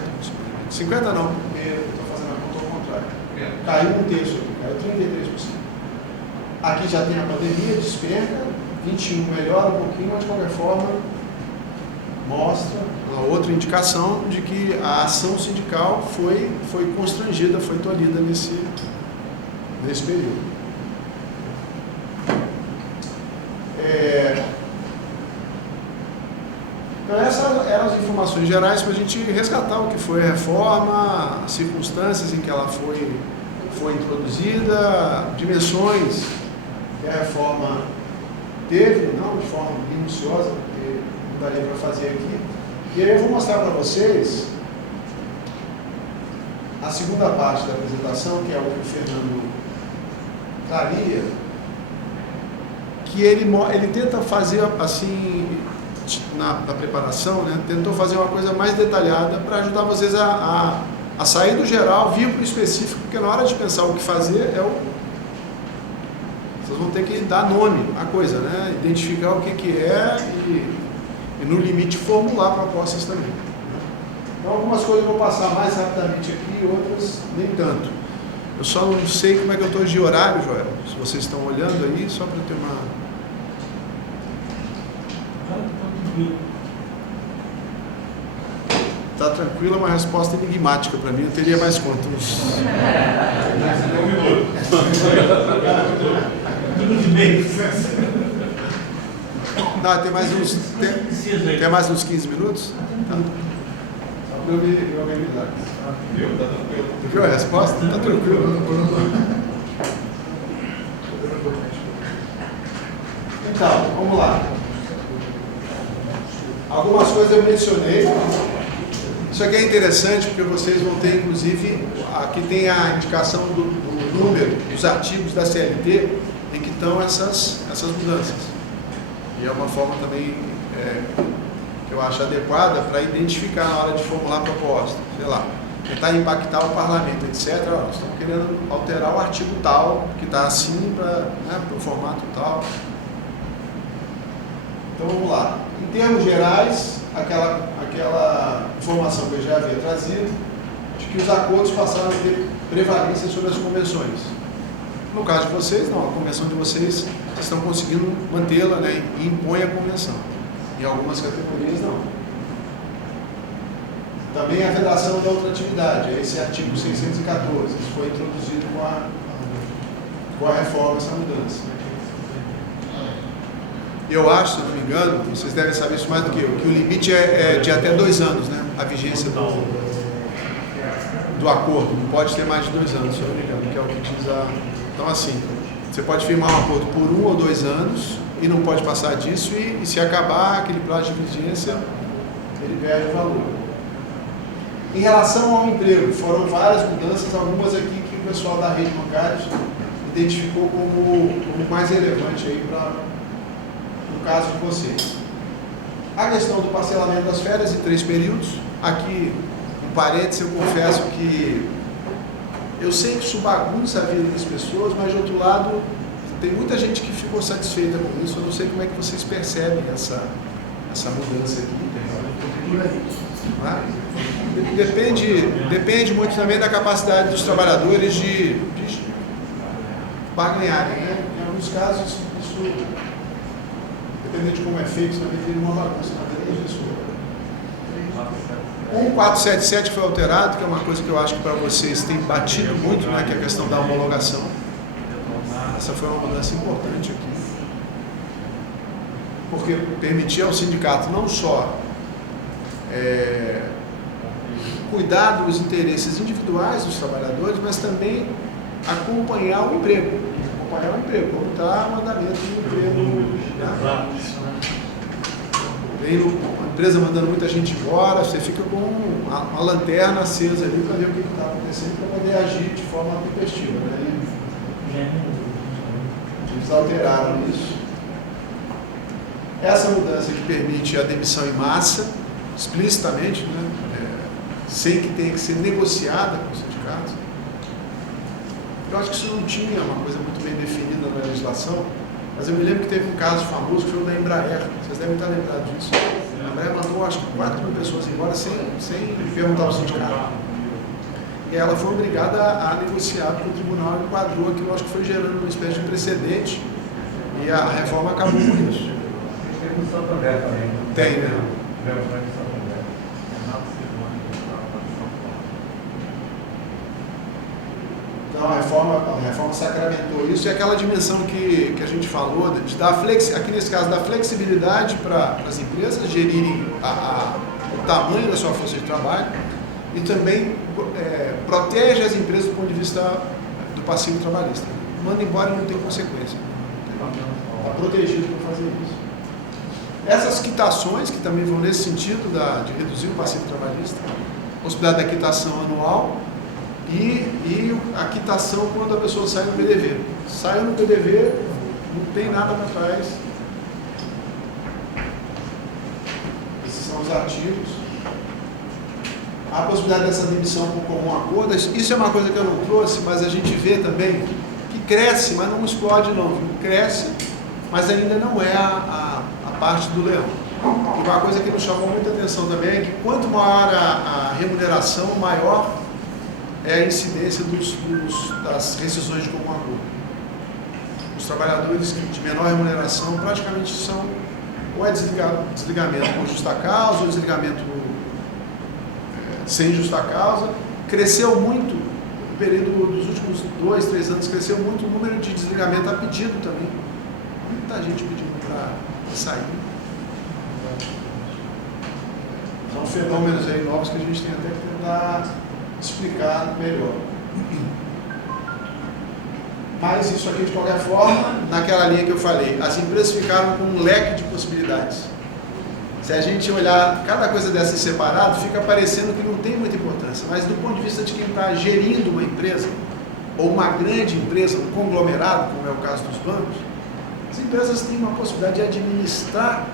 50 não, porque eu estou fazendo a conta ao contrário. Caiu um terço aqui, caiu 33%. Aqui já tem a pandemia, despenca, 21 melhora um pouquinho, mas de qualquer forma mostra uma outra indicação de que a ação sindical foi constrangida, foi tolhida nesse período. Então essas eram as informações gerais para a gente resgatar o que foi a reforma, as circunstâncias em que ela foi introduzida, dimensões que a reforma teve, não de forma minuciosa, porque não daria para fazer aqui. E aí eu vou mostrar para vocês a segunda parte da apresentação, que é o que o Fernando traria, que ele tenta fazer assim, na preparação, né, tentou fazer uma coisa mais detalhada para ajudar vocês a sair do geral, vir para o específico, porque na hora de pensar o que fazer, vocês vão ter que dar nome à coisa, né, identificar o que é e no limite formular propostas também. Então algumas coisas eu vou passar mais rapidamente aqui, outras nem tanto. Eu só não sei como é que eu estou de horário, Joel, se vocês estão olhando aí, só para ter uma... Tá tranquila, uma resposta enigmática para mim, eu teria mais quanto? Uns... Não, tem mais uns 15 minutos? Tá. Só para eu me organizar. Viu a resposta? Tá tranquilo. Então, vamos lá. Algumas coisas eu mencionei. Isso aqui é interessante porque vocês vão ter, inclusive, aqui tem a indicação do número dos artigos da CLT em que estão essas mudanças. E é uma forma também que eu acho adequada para identificar na hora de formular a proposta. Sei lá, tentar impactar o parlamento, etc. Nós estamos querendo alterar o artigo tal, que está assim para o formato tal. Então vamos lá. Em termos gerais, aquela informação que eu já havia trazido, de que os acordos passaram a ter prevalência sobre as convenções. No caso de vocês, não, a convenção de vocês estão conseguindo mantê-la, né, e impõe a convenção. Em algumas categorias, não. Também a vedação da outra atividade, esse artigo 614, isso foi introduzido com a reforma, essa mudança. Eu acho, se não me engano, vocês devem saber isso mais do que eu, que o limite é de até 2 anos, né? A vigência do acordo. Não pode ter mais de 2 anos, se eu não me engano, que é o que diz a... Então, assim, você pode firmar um acordo por 1 ou 2 anos e não pode passar disso e se acabar aquele prazo de vigência, ele perde o valor. Em relação ao emprego, foram várias mudanças, algumas aqui que o pessoal da rede bancária identificou como mais relevante aí para... no caso de vocês. A questão do parcelamento das férias em 3 períodos, aqui, um parênteses, eu confesso que eu sei que isso bagunça a vida das pessoas, mas de outro lado, tem muita gente que ficou satisfeita com isso, eu não sei como é que vocês percebem essa mudança aqui. Depende muito também da capacidade dos trabalhadores de barganharem, né? Em alguns casos, isso... dependendo de como é feito, também vira uma bagunça na vida das pessoas. 1477 foi alterado, que é uma coisa que eu acho que para vocês tem batido muito, né, que é a questão da homologação. Essa foi uma mudança importante aqui. Porque permitia ao sindicato não só cuidar dos interesses individuais dos trabalhadores, mas também acompanhar o emprego. Como está o andamento do emprego. Tem uma empresa mandando muita gente embora, você fica com uma lanterna acesa ali para ver o que está acontecendo, para poder agir de forma tempestiva. Né? Eles alteraram isso. Essa mudança que permite a demissão em massa, explicitamente, né? Sem que tenha que ser negociada com o sindicato. Eu acho que isso não tinha uma coisa muito bem definida na legislação, mas eu me lembro que teve um caso famoso que foi o da Embraer. Vocês devem estar lembrados disso. A Embraer mandou, acho que 4.000 pessoas embora sem perguntar ao sindicato. ela foi obrigada a negociar, porque o tribunal enquadrou aquilo, acho que foi gerando uma espécie de precedente, e a reforma acabou com isso. Tem no Santander também. Tem, né? Lembra de Santander. Então a reforma sacramentou isso, e aquela dimensão que a gente falou, de dar aqui nesse caso, da flexibilidade para as empresas gerirem o tamanho da sua força de trabalho, e também protege as empresas do ponto de vista do passivo trabalhista. Manda embora e não tem consequência. Está protegido para fazer isso. Essas quitações, que também vão nesse sentido de reduzir o passivo trabalhista, possibilidade da quitação anual e a quitação quando a pessoa sai no PDV. Saiu no PDV, não tem nada para trás. Esses são os ativos. A possibilidade dessa demissão por comum acordo, isso é uma coisa que eu não trouxe, mas a gente vê também que cresce, mas não explode não, viu? Cresce, mas ainda não é a parte do leão. E uma coisa que nos chamou muita atenção também é que quanto maior a remuneração, maior é a incidência das rescisões de comum acordo. Os trabalhadores de menor remuneração praticamente são ou é desligamento por justa causa ou desligamento sem justa causa. Cresceu muito, no período dos últimos 2, 3 anos, cresceu muito o número de desligamento a pedido também. Muita gente pedindo para sair. São fenômenos aí novos que a gente tem até que tentar explicar melhor. Mas isso aqui, de qualquer forma, naquela linha que eu falei, as empresas ficaram com um leque de possibilidades. Se a gente olhar cada coisa dessa separado, fica parecendo que não tem muita importância. Mas do ponto de vista de quem está gerindo uma empresa, ou uma grande empresa, um conglomerado, como é o caso dos bancos, as empresas têm uma possibilidade de administrar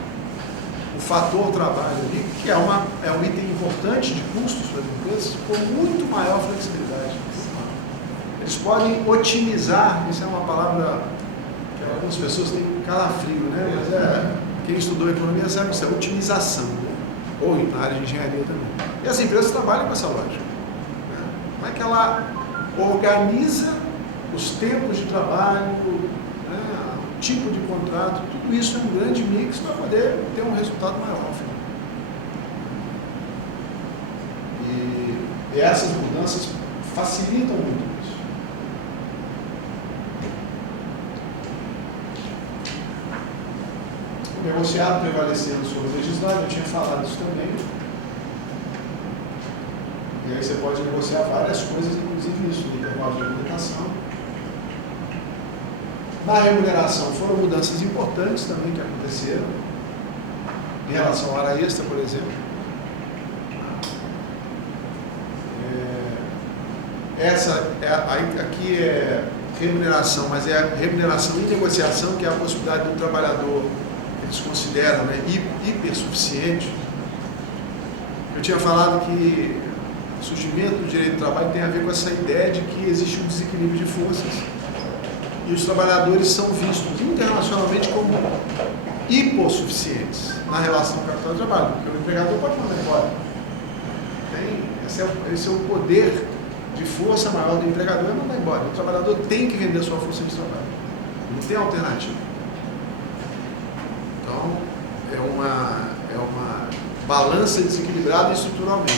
o fator trabalho ali, que é um item importante de custos para as empresas, com muito maior flexibilidade. Eles podem otimizar, isso é uma palavra que algumas pessoas têm calafrio, né? Mas quem estudou economia sabe isso, é otimização, né? Ou na área de engenharia também. E as empresas trabalham com essa lógica. Né? Como é que ela organiza os tempos de trabalho, né? O tipo de contrato, tudo isso é um grande mix para poder ter um resultado maior. E essas mudanças facilitam muito isso. O negociado prevalecendo sobre o legislado, eu tinha falado isso também. E aí você pode negociar várias coisas, inclusive isso, no intervalo de alimentação. Na remuneração foram mudanças importantes também que aconteceram, em relação à hora extra, por exemplo. Aqui é remuneração, mas é a remuneração em negociação, que é a possibilidade do trabalhador, eles consideram, né, hipersuficiente. Eu tinha falado que o surgimento do direito do trabalho tem a ver com essa ideia de que existe um desequilíbrio de forças e os trabalhadores são vistos internacionalmente como hipossuficientes na relação capital e trabalho, porque o empregador pode mandar embora. Esse é o poder de força maior do empregador, é mandar embora. O trabalhador tem que vender sua força de trabalho, não tem alternativa. Então, é uma balança desequilibrada estruturalmente.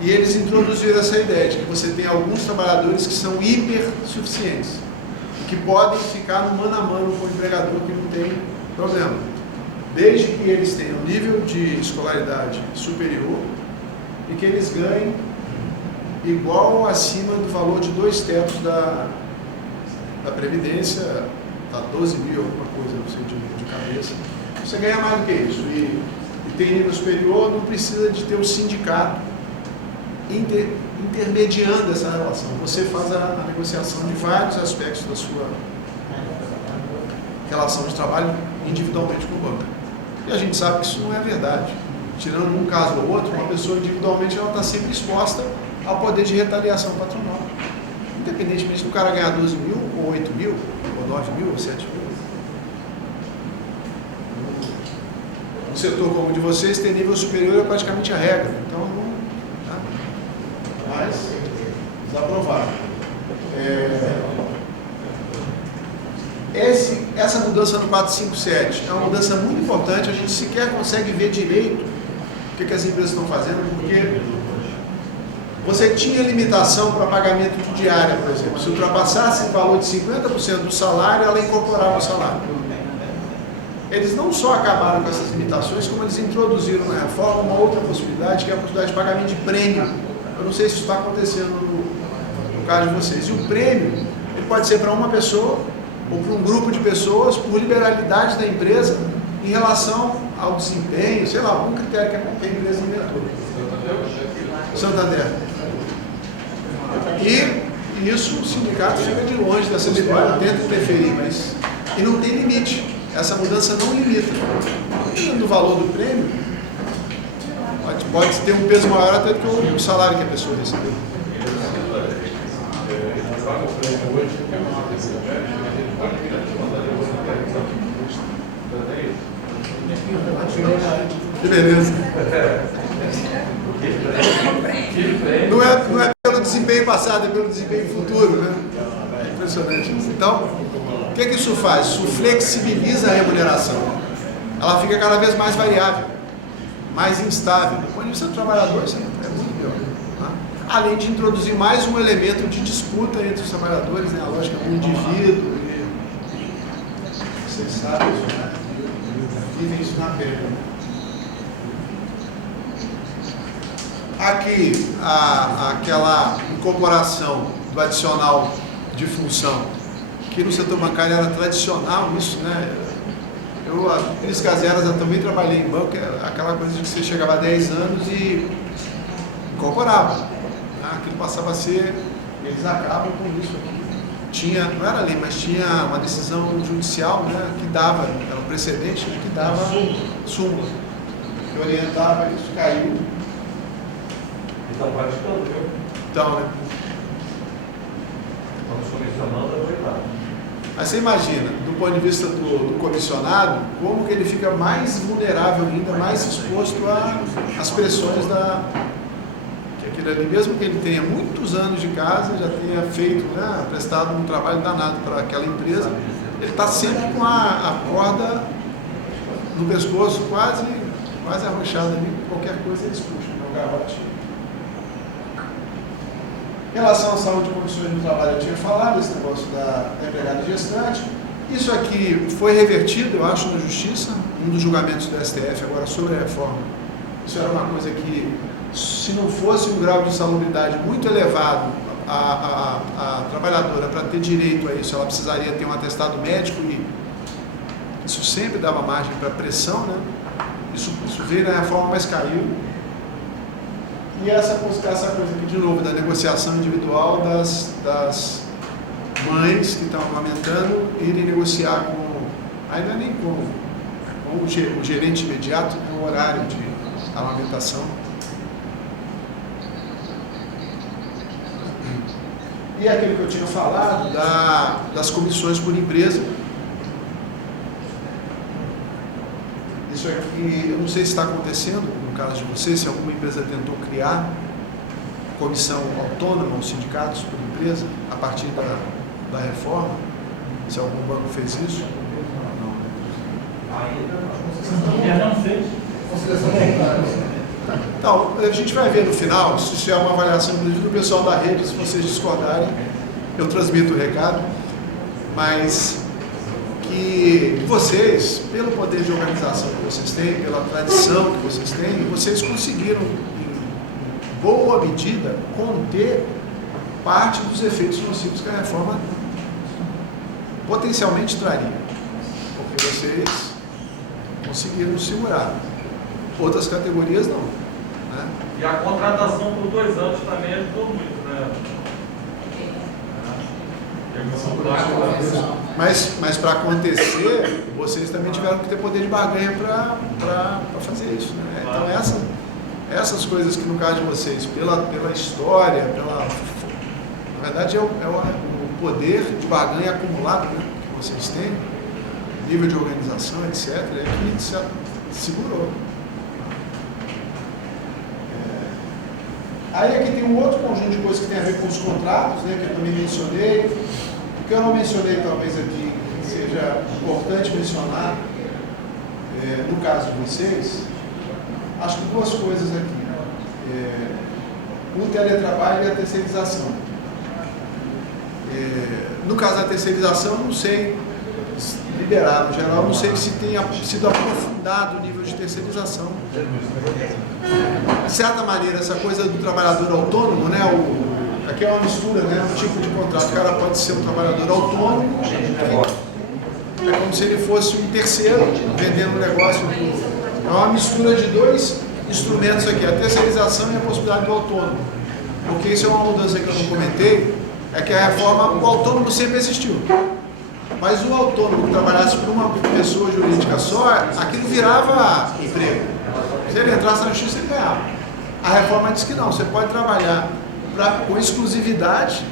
E eles introduziram essa ideia de que você tem alguns trabalhadores que são hipersuficientes, que podem ficar no mano a mano com o empregador, que não tem problema, desde que eles tenham nível de escolaridade superior e que eles ganhem igual ou acima do valor de 2 tetos da Previdência, tá 12 mil, alguma coisa, não sei de cabeça. Você ganha mais do que isso. E tem nível superior, não precisa de ter um sindicato intermediando essa relação. Você faz a negociação de vários aspectos da sua relação de trabalho individualmente com o banco. E a gente sabe que isso não é verdade. Tirando um caso ou outro, uma pessoa individualmente ela está sempre exposta ao poder de retaliação patronal. Independentemente do cara ganhar 12 mil, ou 8 mil, ou 9 mil, ou 7 mil. Um setor como o de vocês, ter nível superior é praticamente a regra. Então, não, tá? Mas Desaprovado. Essa mudança no 457 é uma mudança muito importante, a gente sequer consegue ver direito o que as empresas estão fazendo, porque você tinha limitação para pagamento de diária, por exemplo. Se ultrapassasse o valor de 50% do salário, ela incorporava o salário. Eles não só acabaram com essas limitações, como eles introduziram na reforma uma outra possibilidade, que é a possibilidade de pagamento de prêmio. Eu não sei se isso está acontecendo no caso de vocês. E o prêmio, ele pode ser para uma pessoa ou para um grupo de pessoas, por liberalidade da empresa em relação ao desempenho, sei lá, algum critério que a empresa inventou. Santander. E isso o sindicato fica de longe dessa história, tenta interferir, mas e não tem limite. Essa mudança não limita. Dependendo do valor do prêmio, pode ter um peso maior até do que o salário que a pessoa recebeu. Que beleza. Não é pelo desempenho passado, é pelo desempenho futuro, né? É impressionante. Então, o que isso faz? Isso flexibiliza a remuneração. Ela fica cada vez mais variável, mais instável. Do ponto de vista do trabalhador, isso é muito pior. Tá? Além de introduzir mais um elemento de disputa entre os trabalhadores, né? A lógica do indivíduo. Vocês sabem isso, né? Vivem isso na pele. Aqui, aquela incorporação do adicional de função, que no setor bancário era tradicional isso, né? Eu, Cris Caseras, eu também trabalhei em banco, aquela coisa de que você chegava a 10 anos e incorporava. Né? Aquilo passava a ser, eles acabam com isso aqui. Não era lei, mas tinha uma decisão judicial, né, que dava, era um precedente que dava súmula, que orientava, isso caiu. Estão praticando, viu? Então, né? Estamos comissionando a oitava. Mas você imagina, do ponto de vista do comissionado, como que ele fica mais vulnerável ainda, mais exposto às pressões que aquele ali, mesmo que ele tenha muitos anos de casa, já tenha feito, né, prestado um trabalho danado para aquela empresa, ele está sempre com a corda no pescoço, quase arrochada ali, qualquer coisa eles puxam, no garrote. Em relação à saúde e condições do trabalho, eu tinha falado esse negócio da empregada gestante. Isso aqui foi revertido, eu acho, na Justiça, um dos julgamentos do STF agora sobre a reforma. Isso era uma coisa que, se não fosse um grau de insalubridade muito elevado, a trabalhadora, para ter direito a isso, ela precisaria ter um atestado médico e isso sempre dava margem para pressão, né? Isso veio na reforma, mas caiu. E essa coisa aqui, de novo, da negociação individual das mães que estão amamentando irem negociar ainda nem com o gerente imediato, com o horário de amamentação. E aquilo que eu tinha falado das comissões por empresa. Isso aqui, eu não sei se está acontecendo, no caso de vocês, se alguma empresa tentou criar comissão autônoma aos sindicatos por empresa, a partir da reforma, se algum banco fez isso. Não fez. Então, a gente vai ver no final, se tiver uma avaliação do pessoal da rede, se vocês discordarem, eu transmito o recado, mas que vocês, pelo poder de organização que vocês têm, pela tradição que vocês têm, vocês conseguiram, em boa medida, conter parte dos efeitos nocivos que a reforma potencialmente traria, porque vocês conseguiram segurar. Outras categorias não. Né? E a contratação por 2 anos também ajudou muito, né? Mas para acontecer, vocês também tiveram que ter poder de barganha para fazer isso. Né? Então essas coisas que no caso de vocês, pela história, na verdade é o poder de barganha acumulado, né, que vocês têm, nível de organização, etc., é que segurou. Aí aqui tem um outro conjunto de coisas que tem a ver com os contratos, né, que eu também mencionei. O que eu não mencionei talvez aqui, que seja importante mencionar, no caso de vocês, acho que duas coisas aqui. O teletrabalho e a terceirização. No caso da terceirização, não sei, liberado em geral, não sei se tenha sido aprofundado o nível de terceirização. De certa maneira, essa coisa do trabalhador autônomo, né, aqui é uma mistura, né, um tipo de contrato. O cara pode ser um trabalhador autônomo, é como se ele fosse um terceiro vendendo um negócio. É uma mistura de dois instrumentos aqui, a terceirização e a possibilidade do autônomo. Porque isso é uma mudança que eu não comentei, é que a reforma, o autônomo sempre existiu. Mas o autônomo que trabalhasse por uma pessoa jurídica só, aquilo virava emprego. Se ele entrasse na justiça, ele ganhava. A reforma diz que não, você pode trabalhar com exclusividade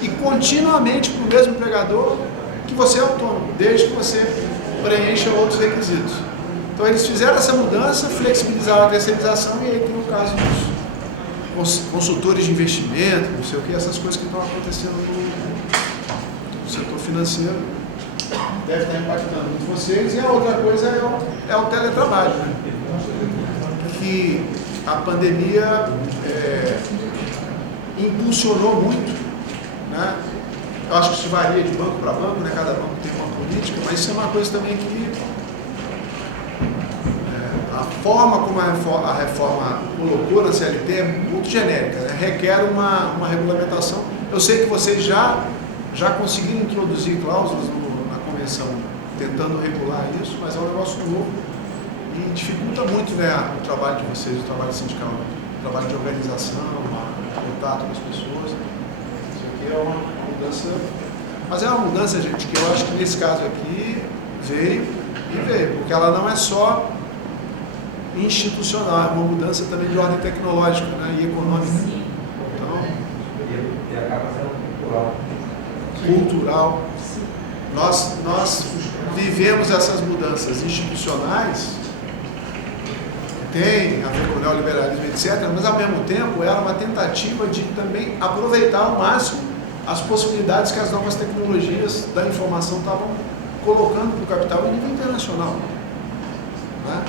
e continuamente para o mesmo empregador que você é autônomo, desde que você preencha outros requisitos. Então eles fizeram essa mudança, flexibilizaram a terceirização e aí tem o caso dos consultores de investimento, não sei o que, essas coisas que estão acontecendo no setor financeiro. Deve estar impactando muito vocês. E a outra coisa é o teletrabalho, né? Que a pandemia impulsionou muito, né? Eu acho que isso varia de banco para banco, né? Cada banco tem uma política, mas isso é uma coisa também que a forma como a reforma colocou na CLT é muito genérica, né? Requer uma regulamentação. Eu sei que vocês já conseguiram introduzir cláusulas na convenção tentando regular isso, mas é um negócio novo e dificulta muito, né, o trabalho de vocês, o trabalho sindical, o trabalho de organização, o contato com as pessoas. Isso aqui é uma mudança, mas é uma mudança, gente, que eu acho que nesse caso aqui veio, porque ela não é só institucional, é uma mudança também de ordem tecnológica, né, e econômica. Então, e acaba sendo cultural. Nós vivemos essas mudanças institucionais, tem a ver com o neoliberalismo, etc., mas ao mesmo tempo era uma tentativa de também aproveitar ao máximo as possibilidades que as novas tecnologias da informação estavam colocando para o capital em nível internacional, né?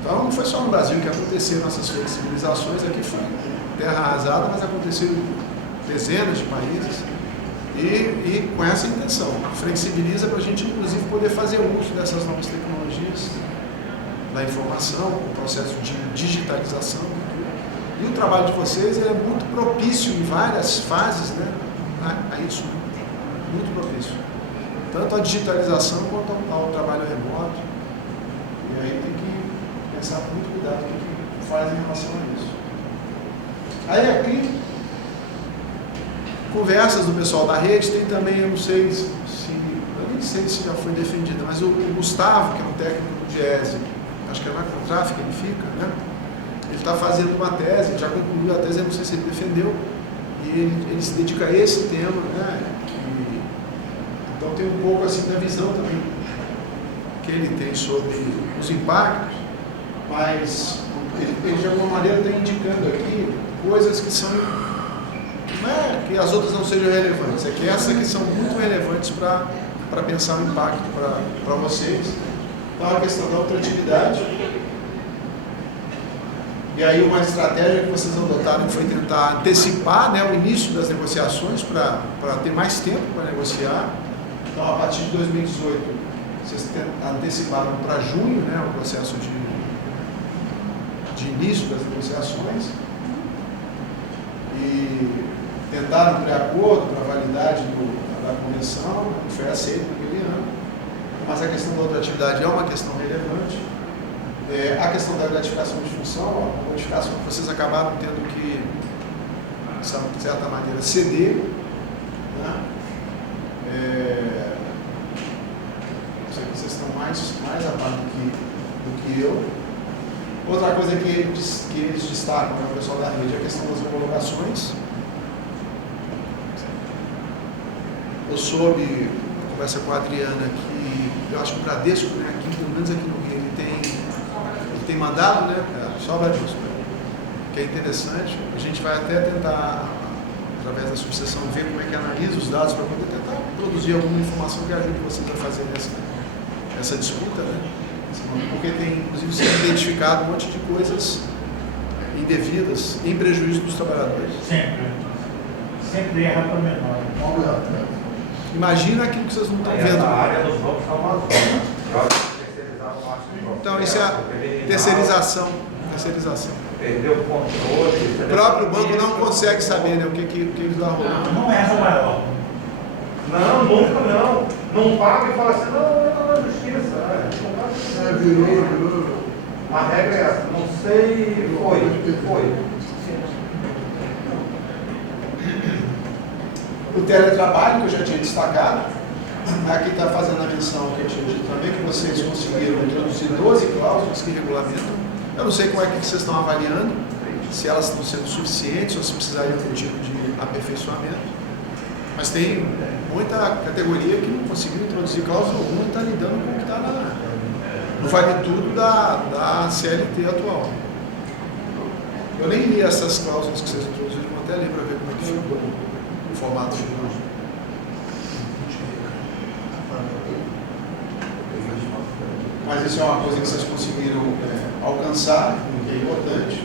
Então não foi só no Brasil que aconteceram essas flexibilizações, aqui foi terra arrasada, mas aconteceu em dezenas de países. E com essa intenção, flexibiliza para a gente, inclusive, poder fazer uso dessas novas tecnologias da informação, o processo de digitalização. E o trabalho de vocês é muito propício em várias fases, né, a isso, muito propício. Tanto a digitalização quanto ao trabalho remoto. E aí tem que pensar com muito cuidado o que faz em relação a isso. Aí aqui, conversas do pessoal da rede, tem também, eu nem sei se já foi defendida, mas o Gustavo, que é um técnico do GESE, acho que é na Contraf que ele fica, né? Ele está fazendo uma tese, já concluiu a tese, eu não sei se ele defendeu, e ele se dedica a esse tema, né? Então tem um pouco assim da visão também que ele tem sobre os impactos, mas ele de alguma maneira está indicando aqui coisas que são, não é que as outras não sejam relevantes, é que essas aqui são muito relevantes para pensar o impacto para vocês. Então a questão da ultratividade, e aí uma estratégia que vocês adotaram foi tentar antecipar, né, o início das negociações para ter mais tempo para negociar. Então a partir de 2018 vocês anteciparam para junho, né, o processo de início das negociações e tentaram um pré-acordo para a validade da convenção, que foi aceito naquele ano, mas a questão da ultratividade é uma questão relevante. A questão da gratificação de função, a modificação que vocês acabaram tendo que, de certa maneira, ceder, né? Sei que vocês estão mais a par do que eu. Outra coisa que eles destacam, né, o pessoal da rede, é a questão das homologações. Eu soube, conversa com a Adriana, que eu acho que o Bradesco, né, aqui, pelo menos aqui no Rio, ele tem mandado, né, só o Bradesco, que que é interessante. A gente vai até tentar, através da subseção, ver como é que analisa os dados para poder tentar produzir alguma informação que ajude vocês a fazer essa disputa, né? Porque tem, inclusive, sido identificado um monte de coisas indevidas em prejuízo dos trabalhadores. Sempre erra para menor. Imagina aquilo que vocês não estão vendo. Essa área dos bancos são uma zona. Então, isso é a terceirização. Perdeu o controle. O próprio banco não consegue saber, né, o que está rolando. Não é essa maior. Não, nunca não. Não paga e fala assim, não, na justiça. Não paga assim. Virou. A regra é essa, não sei, foi. O teletrabalho, que eu já tinha destacado, aqui está fazendo a menção que eu tinha dito também, que vocês conseguiram introduzir 12 cláusulas que regulamentam. Eu não sei como é que vocês estão avaliando, se elas estão sendo suficientes ou se precisariam de um tipo de aperfeiçoamento. Mas tem muita categoria que não conseguiu introduzir cláusula alguma e está lidando com o que está no vale tudo da CLT atual. Eu nem li essas cláusulas que vocês introduziram, vou até ler para ver como é que ficou o formato final. Mas isso é uma coisa que vocês conseguiram alcançar, que é importante.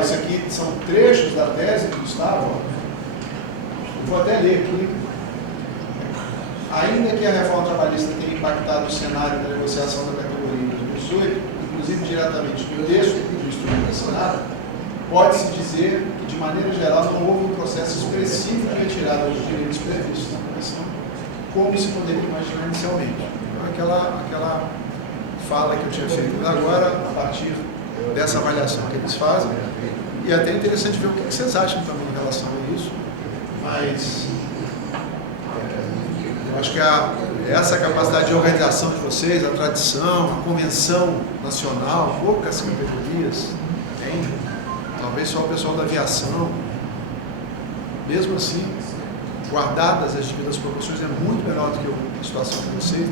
Isso aqui são trechos da tese do Gustavo. Vou até ler aqui. Ainda que a reforma trabalhista tenha impactado o cenário da negociação da categoria de 2018, inclusive diretamente no texto do instrumento assinado, pode-se dizer que, de maneira geral, não houve um processo expressivo de retirada dos direitos previstos na Convenção, como se poderia imaginar inicialmente. Então, aquela fala que eu tinha feito agora, a partir dessa avaliação que eles fazem, e até interessante ver o que vocês acham também em relação a isso, mas eu acho que essa capacidade de organização de vocês, a tradição, a convenção nacional, poucas categorias, tem, talvez só o pessoal da aviação, mesmo assim, guardadas as devidas proporções, é muito menor do que a situação de vocês.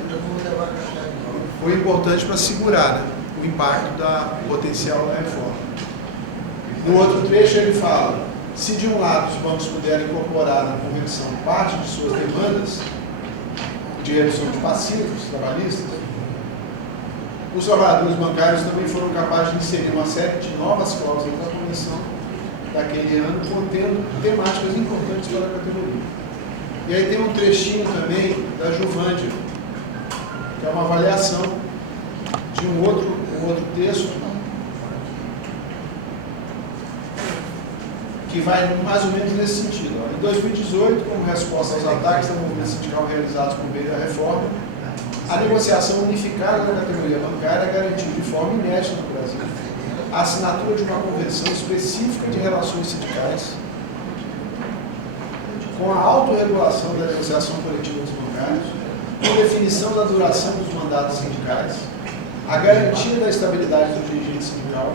Foi importante para segurar, né, o impacto da potencial da reforma. No outro trecho ele fala, se de um lado os bancos puderem incorporar na convenção parte de suas demandas de redução de passivos trabalhistas, os trabalhadores bancários também foram capazes de inserir uma série de novas cláusulas da convenção daquele ano, contendo temáticas importantes para a categoria. E aí tem um trechinho também da Juvândia, que é uma avaliação de um outro texto que vai mais ou menos nesse sentido. Em 2018, como resposta aos ataques da movimento sindical realizados por meio da reforma, a negociação unificada da categoria bancária garantiu de forma inédita no Brasil a assinatura de uma convenção específica de relações sindicais com a autorregulação da negociação coletiva dos bancários, com definição da duração dos mandatos sindicais, a garantia da estabilidade do dirigente sindical,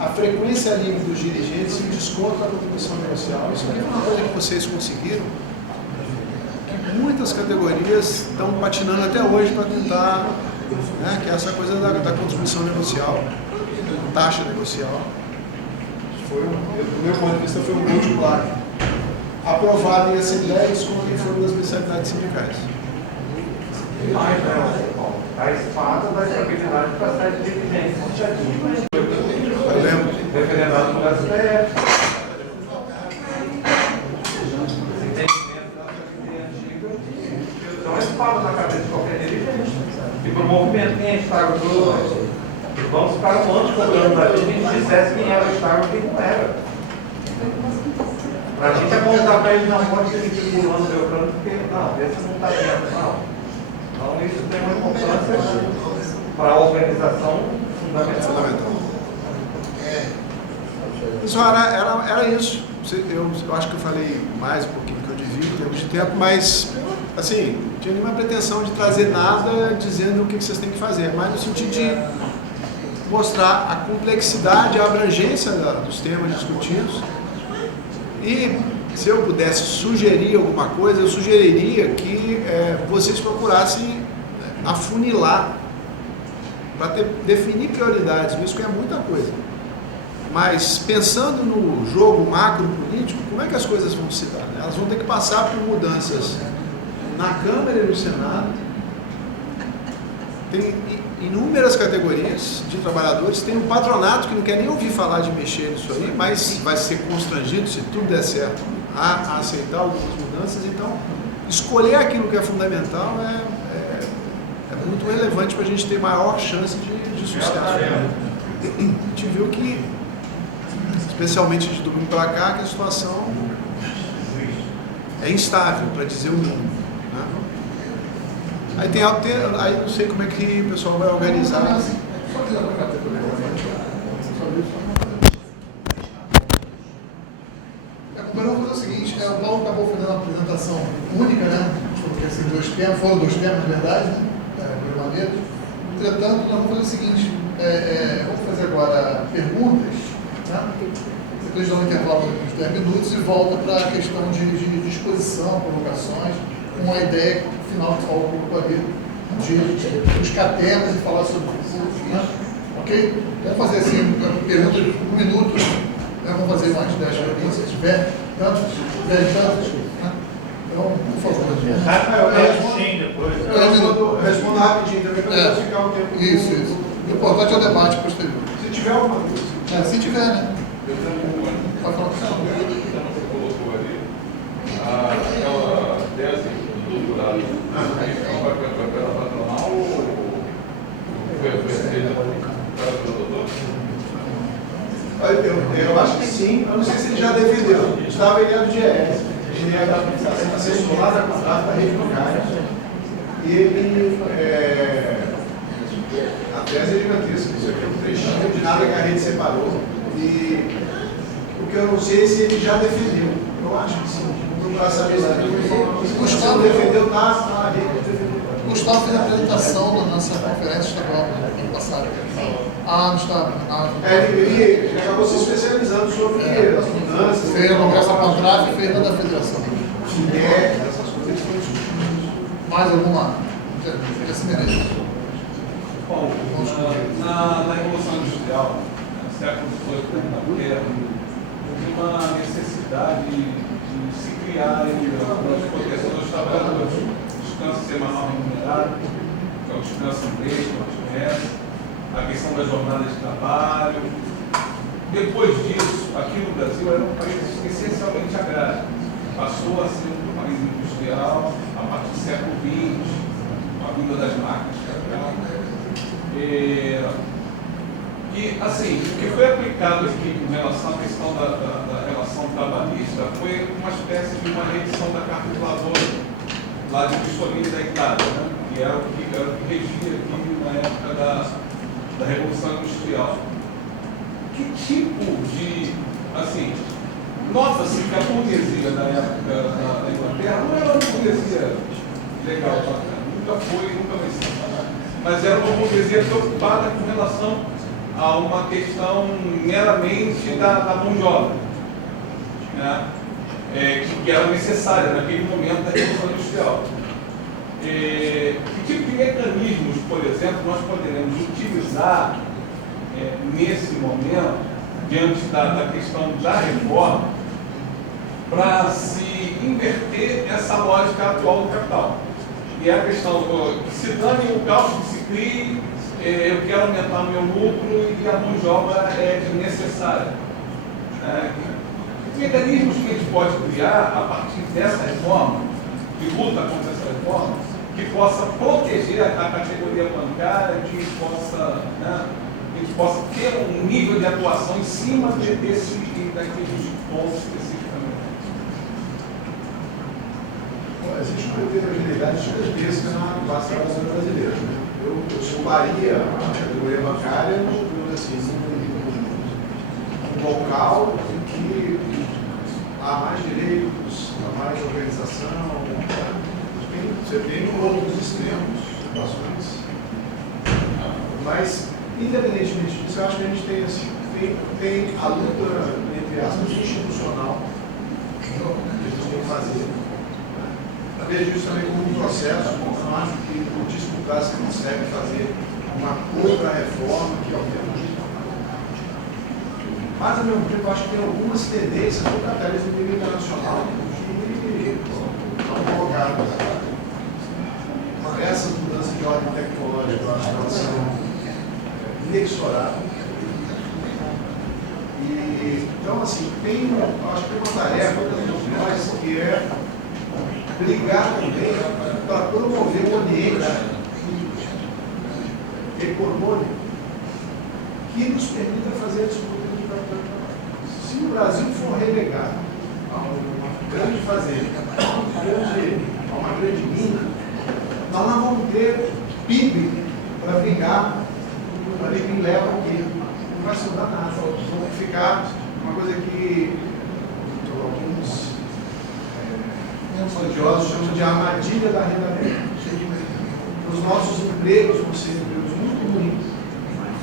a frequência livre dos dirigentes e o desconto da contribuição negocial. Isso é uma coisa que vocês conseguiram, que muitas categorias estão patinando até hoje para tentar, né, que é essa coisa da contribuição negocial, taxa negocial. Do meu ponto de vista, foi um ponto claro. Aprovado em Assembleia e esconde em forma das especialidades sindicais. A espada da estabilidade para a série de dirigentes. Eu lembro. Referendado no STF. Então, a espada na cabeça de qualquer dirigente. E para o movimento, quem é Estado do... Vamos ficar um monte de cobrando da gente, a gente dissesse quem era o Estado e quem não era. Para a gente apontar para ele, não pode ser circulando o Beltrano, porque não, esse não está dentro, não. Então isso tem uma importância para a organização fundamental. Isso era isso. Eu acho que eu falei mais um pouquinho do que eu devia em termos de tempo, mas assim, não tinha nenhuma pretensão de trazer nada dizendo o que vocês têm que fazer, mas no sentido de mostrar a complexidade e a abrangência dos temas discutidos. E se eu pudesse sugerir alguma coisa, eu sugeriria que vocês procurassem afunilar para definir prioridades, isso é muita coisa. Mas pensando no jogo macro político, como é que as coisas vão se dar? Né? Elas vão ter que passar por mudanças na Câmara e no Senado. Tem inúmeras categorias de trabalhadores, tem um patronato que não quer nem ouvir falar de mexer nisso aí, mas vai ser constrangido, se tudo der certo, a aceitar algumas mudanças. Então, escolher aquilo que é fundamental é muito relevante para a gente ter maior chance de sucesso. A gente viu que, especialmente de domingo para cá, que a situação é instável, para dizer o mínimo. Né? Aí não sei como é que o pessoal vai organizar. Vamos fazer o seguinte, o Paulo acabou fazendo uma apresentação única, né? Foram 2 temas, na verdade, né? Entretanto, nós vamos fazer o seguinte, vamos fazer agora perguntas, tá? Depois dá um intervalo de uns 10 minutos e volta para a questão de disposição, provocações, com a ideia final que o Paulo colocou ali, de buscar temas e falar sobre isso, né? Ok? Vamos fazer assim, pergunta de 1 minuto, né? Vamos fazer mais 10 perguntas, se tiver tantos, né? Então, por favor. Eu respondo rapidinho também para não ficar um tempo. Isso. O importante é o debate posterior. Se tiver alguma dúvida. Se tiver, né? Pode falar com você. Você colocou ali aquela tese do doutorado. Vai pela patronal ou foi aceita para o doutor? Eu acho que sim. Eu não sei se ele já defendeu. Estava ele do GS. Ele era assessor lá da contrato da rede bancária. E ele, a tese é gigantesca, isso aqui é um trechinho de nada que a rede separou. E o que eu não sei é se ele já defendeu. Eu acho que sim. Vou procurar saber se ele Gustavo defendeu na rede. Gustavo fez a apresentação da nossa conferência estadual no ano passado. Não estava. Ele acabou se especializando sobre as mudanças. Fez a congresso ao contrário e fez na da federação. Essas coisas. Mais alguma? Esse merece. Bom, na Revolução Industrial, no século XVIII, houve uma necessidade de se criar uma proteção dos trabalhadores. Descanso semanal remunerado, que é o descanso inglês, que nós conhecemos, a questão da jornada de trabalho. Depois disso, aqui no Brasil era um país essencialmente agrário. Passou a ser um país industrial a partir do século XX, com a vinda das máquinas. E, assim, o que foi aplicado aqui com relação à questão da relação trabalhista foi uma espécie de uma reedição da Carta do Lavoro, lá de Mussolini da Itália, né? Que era o que regia aqui na época da Revolução Industrial. Que tipo de, assim, nota-se que a burguesia da época da Inglaterra não era uma burguesia legal, bacana, nunca vai ser, mas era uma burguesia preocupada com relação a uma questão meramente da mão de obra, né? Que era necessária naquele momento da Revolução Industrial. Que tipo de mecanismos, por exemplo, nós poderemos utilizar nesse momento, diante da questão da reforma, para se inverter essa lógica atual do capital? E é a questão que se dane o caos que se crie, eu quero aumentar o meu lucro e a mão de obra é desnecessária. Que mecanismos que a gente pode criar a partir dessa reforma, de luta contra essa reforma, que possa proteger a categoria bancária, que a gente possa ter um nível de atuação em cima daqueles pontos especificamente? Existe uma heterogeneidade gigantesca na classe trabalhadora brasileira. Eu chamaria a categoria bancária um local em que há mais direitos, há mais organização. Você tem outros extremos, situações. Mas, independentemente disso, eu acho que a gente tem a luta, entre aspas, institucional que a gente tem que fazer. vejo isso também como um processo. Não acho que no curtíssimo prazo você consegue fazer uma outra reforma que alterne. Mas, ao mesmo tempo, eu acho que tem algumas tendências do capitalismo no nível internacional que não colocaram. Essas mudanças de ordem tecnológica, eu acho que elas são inexoráveis. Então, assim, acho que tem uma tarefa de nós que é brigar também para promover um ambiente econômico que nos permita fazer a disputa de capital. Se o Brasil for relegado a uma grande fazenda, a uma grande mina, nós não vamos ter PIB para brigar para ver quem leva o quê. Não vai sobrar nada. Vamos ficar uma coisa que alguns estudiosos chamam de armadilha da renda média. Os nossos empregos vão ser empregos muito ruins.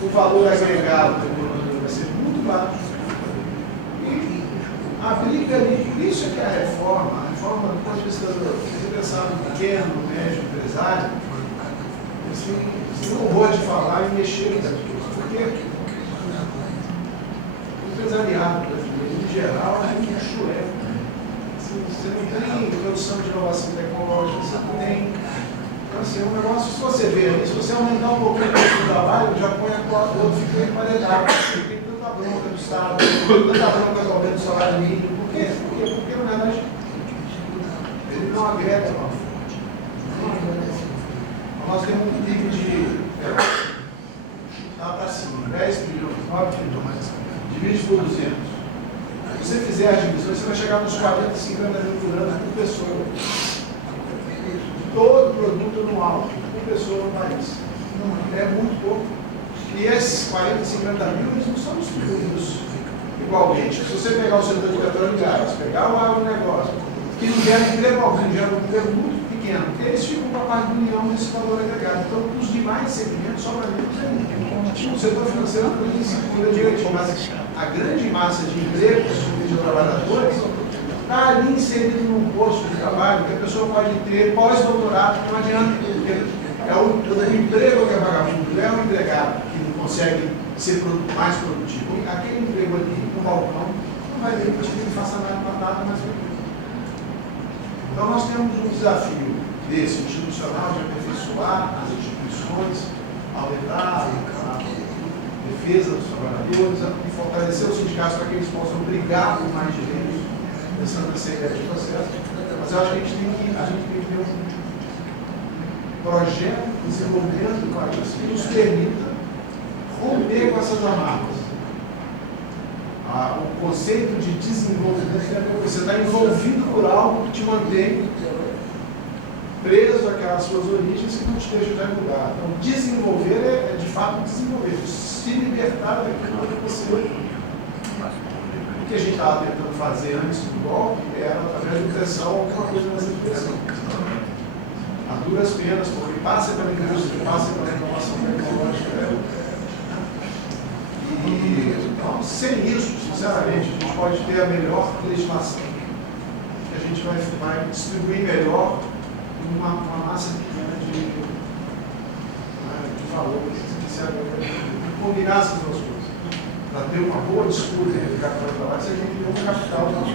O valor agregado da economia vai ser muito baixo. E a briga ali, por isso é que a reforma do ponto de vista do você pensar no pequeno, no médio empresário, você não pode falar e mexer nas coisas, porque o empresariado brasileiro, em geral, é um chulé. Você não tem produção de inovação tecnológica, você não tem. Então, assim, é um negócio, se você ver, se você aumentar um pouquinho o preço do trabalho, já põe a cota do outro, fica emparedado. Tem tanta bronca do Estado, tanta bronca do aumento do salário mínimo. Por quê? Porque, na verdade, ele não agrega valor. Nós temos um PIB de chutar para cima, 10 bilhões, 9 bilhões, divide por 200. Se você fizer as divisões, você vai chegar nos 40, 50 mil por ano por pessoa. Todo produto anual por pessoa no país. É muito pouco. E esses 40, 50 mil, eles não são distribuídos igualmente. Se você pegar o setor de petróleo e gás, pegar o agronegócio, que não gera emprego algum, gera um emprego muito pequeno, porque eles ficam com a parte do união desse valor agregado. Então, os demais segmentos sobra menos ainda. O setor financeiro não se cuida direitinho, mas a grande massa de empregos de trabalhadores está ali inserido num posto de trabalho que a pessoa pode ter pós-doutorado, não adianta, porque é o emprego que é vagabundo, não é o empregado que não consegue ser mais produtivo. Aquele emprego ali no balcão não vai permitir que ele faça nada mais produtivo. Então nós temos um desafio desse institucional de aperfeiçoar as instituições, aumentar a defesa dos trabalhadores, e fortalecer os sindicatos para que eles possam brigar por mais direitos, pensando nessa ideia de processo. Mas eu acho que a gente tem que ter um projeto de desenvolvimento do país que nos permita romper com essas amarras. O conceito de desenvolvimento é você está envolvido por algo que te mantém preso àquelas suas origens que não te deixam de mudar. Então, desenvolver é de fato desenvolver, se libertar daquilo que você. O que a gente estava tentando fazer antes do golpe era, através de pressão, alguma coisa nessa direção. A duras penas, porque passa pela indústria, passa pela inovação tecnológica. Então, sem isso, sinceramente, a gente pode ter a melhor legislação, que a gente vai distribuir melhor uma massa pequena de valores, que combinar essas duas coisas. Para ter uma boa disputa entre capital e trabalho, você tem que ter um capital de uma.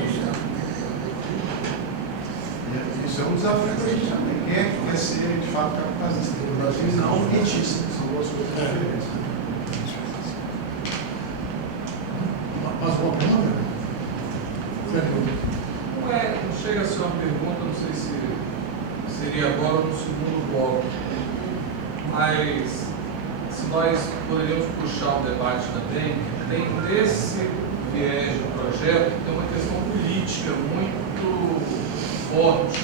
Isso é um desafio para a gente também. Quem é que quer ser, de fato, capitalista? No Brasil, não elitista, são duas coisas diferentes. Mais uma pergunta? Não chega a ser uma pergunta, não sei se seria agora no segundo bloco, mas se nós poderíamos puxar o debate também, tem nesse viés do projeto, tem uma questão política muito forte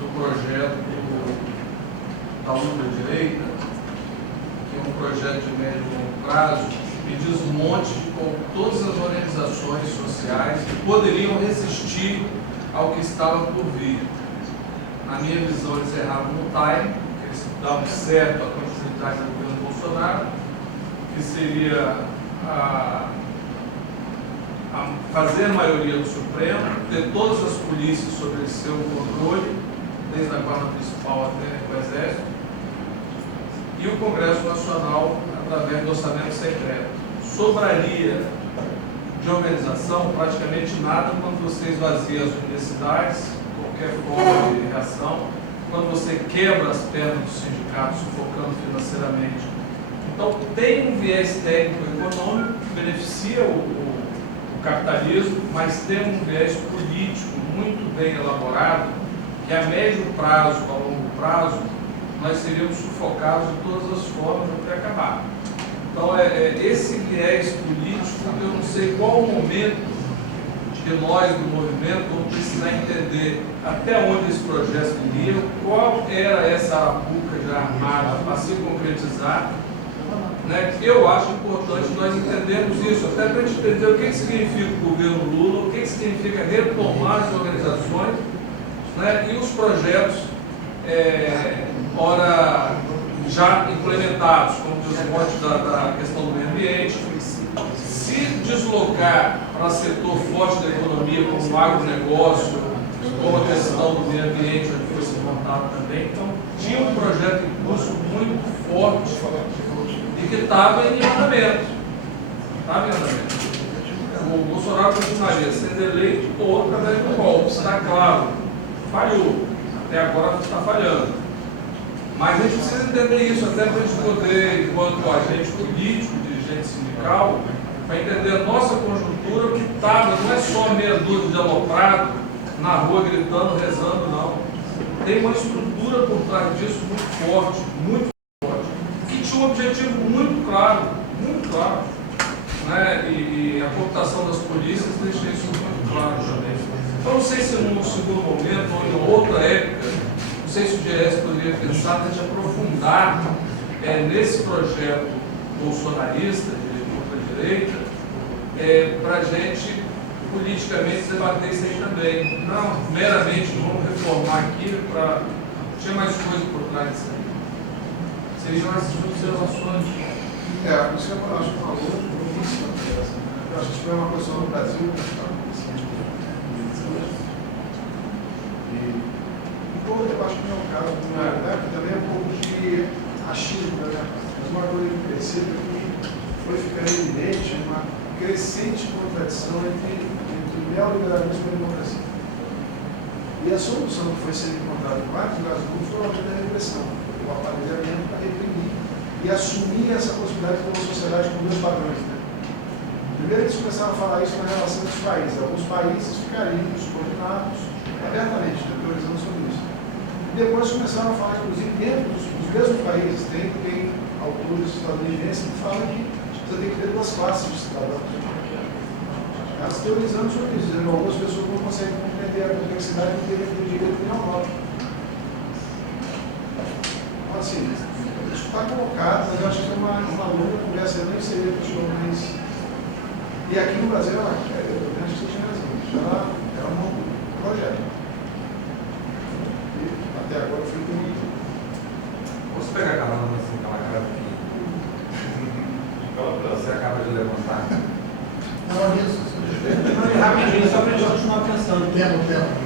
do projeto da ultradireita, que é um projeto de médio e longo prazo, e desmonte de todas as organizações sociais que poderiam resistir ao que estava por vir. Na minha visão, eles erraram no time, eles davam certo a continuidade do governo Bolsonaro, que seria fazer a maioria do Supremo, ter todas as polícias sob seu controle desde a Guarda Municipal até o Exército, e o Congresso Nacional através do orçamento secreto. Sobraria de organização praticamente nada quando você esvazia as universidades, qualquer forma de reação, quando você quebra as pernas dos sindicatos, sufocando financeiramente. Então, tem um viés técnico-econômico que beneficia o capitalismo, mas tem um viés político muito bem elaborado, que a médio prazo, a longo prazo, nós seríamos sufocados de todas as formas até acabar. Então, esse viés político, eu não sei qual o momento que nós, do movimento, vamos precisar entender até onde esse projeto iria, qual era essa arapuca já armada para se concretizar. Né? Eu acho importante nós entendermos isso, até para a gente entender o que significa o governo Lula, o que significa retomar as organizações, né? E os projetos, ora já implementados, como diz o mote da questão do meio ambiente, se deslocar para setor forte da economia, como o agronegócio, como a questão do meio ambiente, onde foi se montado também. Então, tinha um projeto em curso muito forte e que estava em andamento. O Bolsonaro continuaria sendo eleito ou através do golpe, está claro, falhou, até agora está falhando. Mas a gente precisa entender isso, até para a gente poder, enquanto agente político, dirigente sindical, para entender a nossa conjuntura, o que estava, não é só meia dúzia de aloprado na rua gritando, rezando, não. Tem uma estrutura por trás disso muito forte, que tinha um objetivo muito claro, né? E a cooptação das polícias deixa isso muito claro também. Então, não sei se num segundo momento ou em outra época, não sei se o GS poderia pensar em gente aprofundar nesse projeto bolsonarista, de direita, para a gente politicamente debater isso aí também. Não meramente vamos reformar aqui para. Tinha mais coisa por trás disso aí. Seriam essas observações. Isso é uma, acho que uma outra profissão. Eu acho que isso foi uma posição no Brasil que está acontecendo. Eu acho que não é o caso do meu, que também é um pouco de achismo, né? Mas uma coisa que eu percebo é que foi ficando evidente uma crescente contradição entre neoliberalismo e democracia. E a solução que foi sendo encontrada em vários lugares do mundo foi a da repressão, o aparelhamento para reprimir e assumir essa possibilidade de ter uma sociedade com dois padrões. Né? Primeiro eles começaram a falar isso na relação dos países. Alguns países ficariam subordinados abertamente, teorizando sobre isso. E depois começaram a falar, inclusive, dentro dos mesmos países, tem autores estadunidenses que falam que você tem que ter duas classes de cidadãos. Elas teorizando sobre isso, dizendo que algumas pessoas não conseguem compreender a complexidade do direito criminal. Então, assim, isso está colocado, mas eu acho que é uma longa conversa, eu nem sei o que mais. E aqui no Brasil, eu acho que você tinha razão, já é um projeto. E até agora foi muito. Vamos pegar aquela cara aqui. Você acaba de levantar. Não, isso. Rapidinho, só para a gente continuar pensando.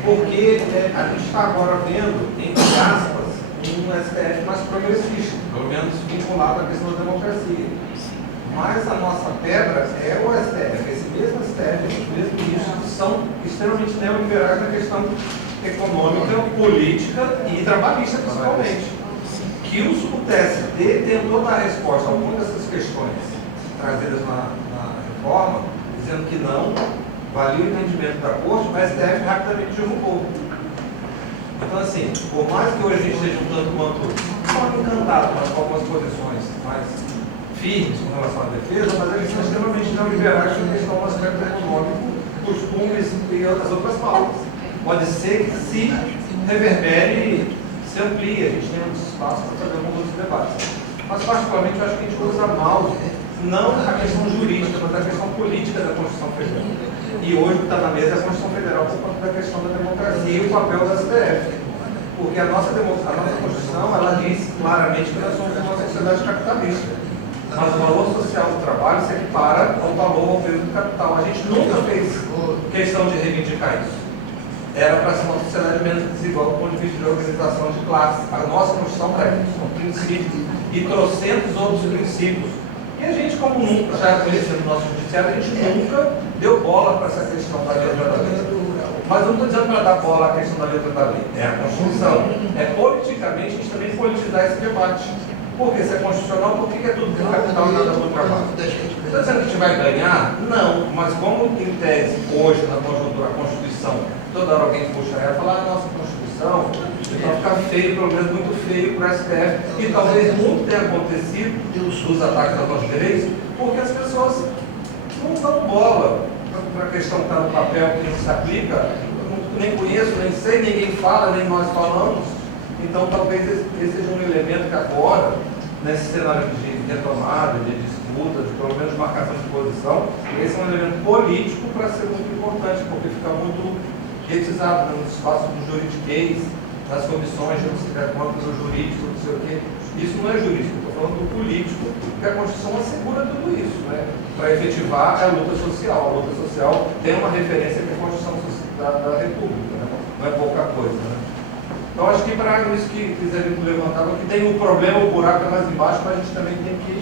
Porque a gente está agora vendo, entre aspas, um STF mais progressista, pelo menos vinculado à questão da democracia. Mas a nossa pedra é o STF, esse mesmo STF, esses mesmos ministros que são extremamente neoliberais na questão econômica, política e trabalhista, principalmente. Que o TST tentou dar resposta a algumas dessas questões trazidas na reforma, dizendo que não, valia o entendimento da Corte, mas o STF rapidamente derrubou. Então, assim, por mais que hoje a gente esteja um tanto quanto não encantado com algumas posições mais firmes com relação à defesa, mas eles são extremamente neoliberais na questão do aspecto econômico, costumes e as outras pautas. Pode ser que se reverbere, se amplie, a gente tem muitos espaços para fazer alguns outros debates. Mas, particularmente, eu acho que a gente usa mal, não a questão jurídica, mas a questão política da Constituição Federal. E hoje o que está na mesa é a Constituição Federal por conta da questão da democracia e o papel da STF. Porque a nossa Constituição, ela diz claramente que nós somos uma sociedade capitalista. Mas o valor social do trabalho se equipara ao valor ao peso do capital. A gente nunca fez questão de reivindicar isso. era para ser uma sociedade menos desigual do ponto de vista de organização de classes. A nossa Constituição traz isso, um princípio, e trocentos outros princípios. E a gente, como nunca, já conhecendo o nosso judiciário, a gente nunca deu bola para essa questão da letra da lei. Mas eu não estou dizendo para dar bola à questão da letra da lei, é a Constituição. É politicamente a gente também politizar esse debate. Porque se é constitucional, por que é tudo do capital e nada do trabalho? Está dizendo que a gente vai ganhar? Não, mas como em tese, hoje, na conjuntura, a Constituição, toda hora alguém puxa ela e fala, nossa Constituição, então fica feio, pelo menos muito feio para o STF, e talvez muito tenha acontecido dos ataques aos nossos direitos, porque as pessoas não dão bola para a questão que está no papel, que não se aplica, eu nem conheço, nem sei, ninguém fala, nem nós falamos. Então, talvez esse seja um elemento que agora, nesse cenário de retomada, de disputa, de pelo menos marcação de posição, esse é um elemento político para ser muito importante, porque fica muito retizado no espaço do juridiquês, nas comissões, de você der conta do jurídico, não sei o quê. Isso não é jurídico, estou falando do político, porque a Constituição assegura tudo isso, né? Para efetivar a luta social. A luta social tem uma referência que é a Constituição da República, né? Não é pouca coisa, né? Então, acho que para isso que quiserem levantar, que tem um problema, o buraco é mais embaixo, mas a gente também tem que...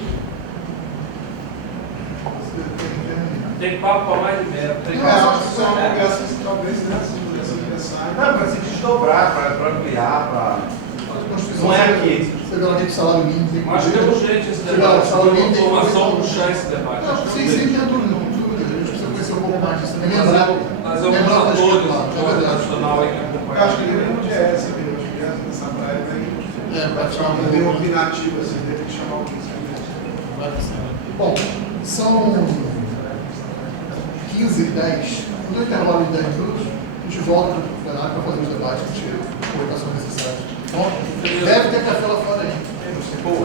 Tem papo para mais de meia. Tem Acho que são conversas que talvez nessa pensar. Não, para se desdobrar, para ampliar, para... Não é aqui. Você viu lá que o salário mínimo tem que... Mas tem urgente esse Você debate. viu, o salário mínimo tem que... Informação puxar esse debate. Não, sim, tem dúvida, não dúvida. A gente precisa conhecer um pouco mais disso. Também Nós vamos a todos é do verdade. Nacional aí que Eu acompanha. acho que ele não é essa, viu? Acho que essa praia Vai chamar tem bem opinativo, assim, tem que chamar alguém. Bom, são 15h10. No intervalo de 10 minutos, a gente volta para o plenário para fazer os debates, tirar colocações necessárias. Bom, deve ter café lá fora aí.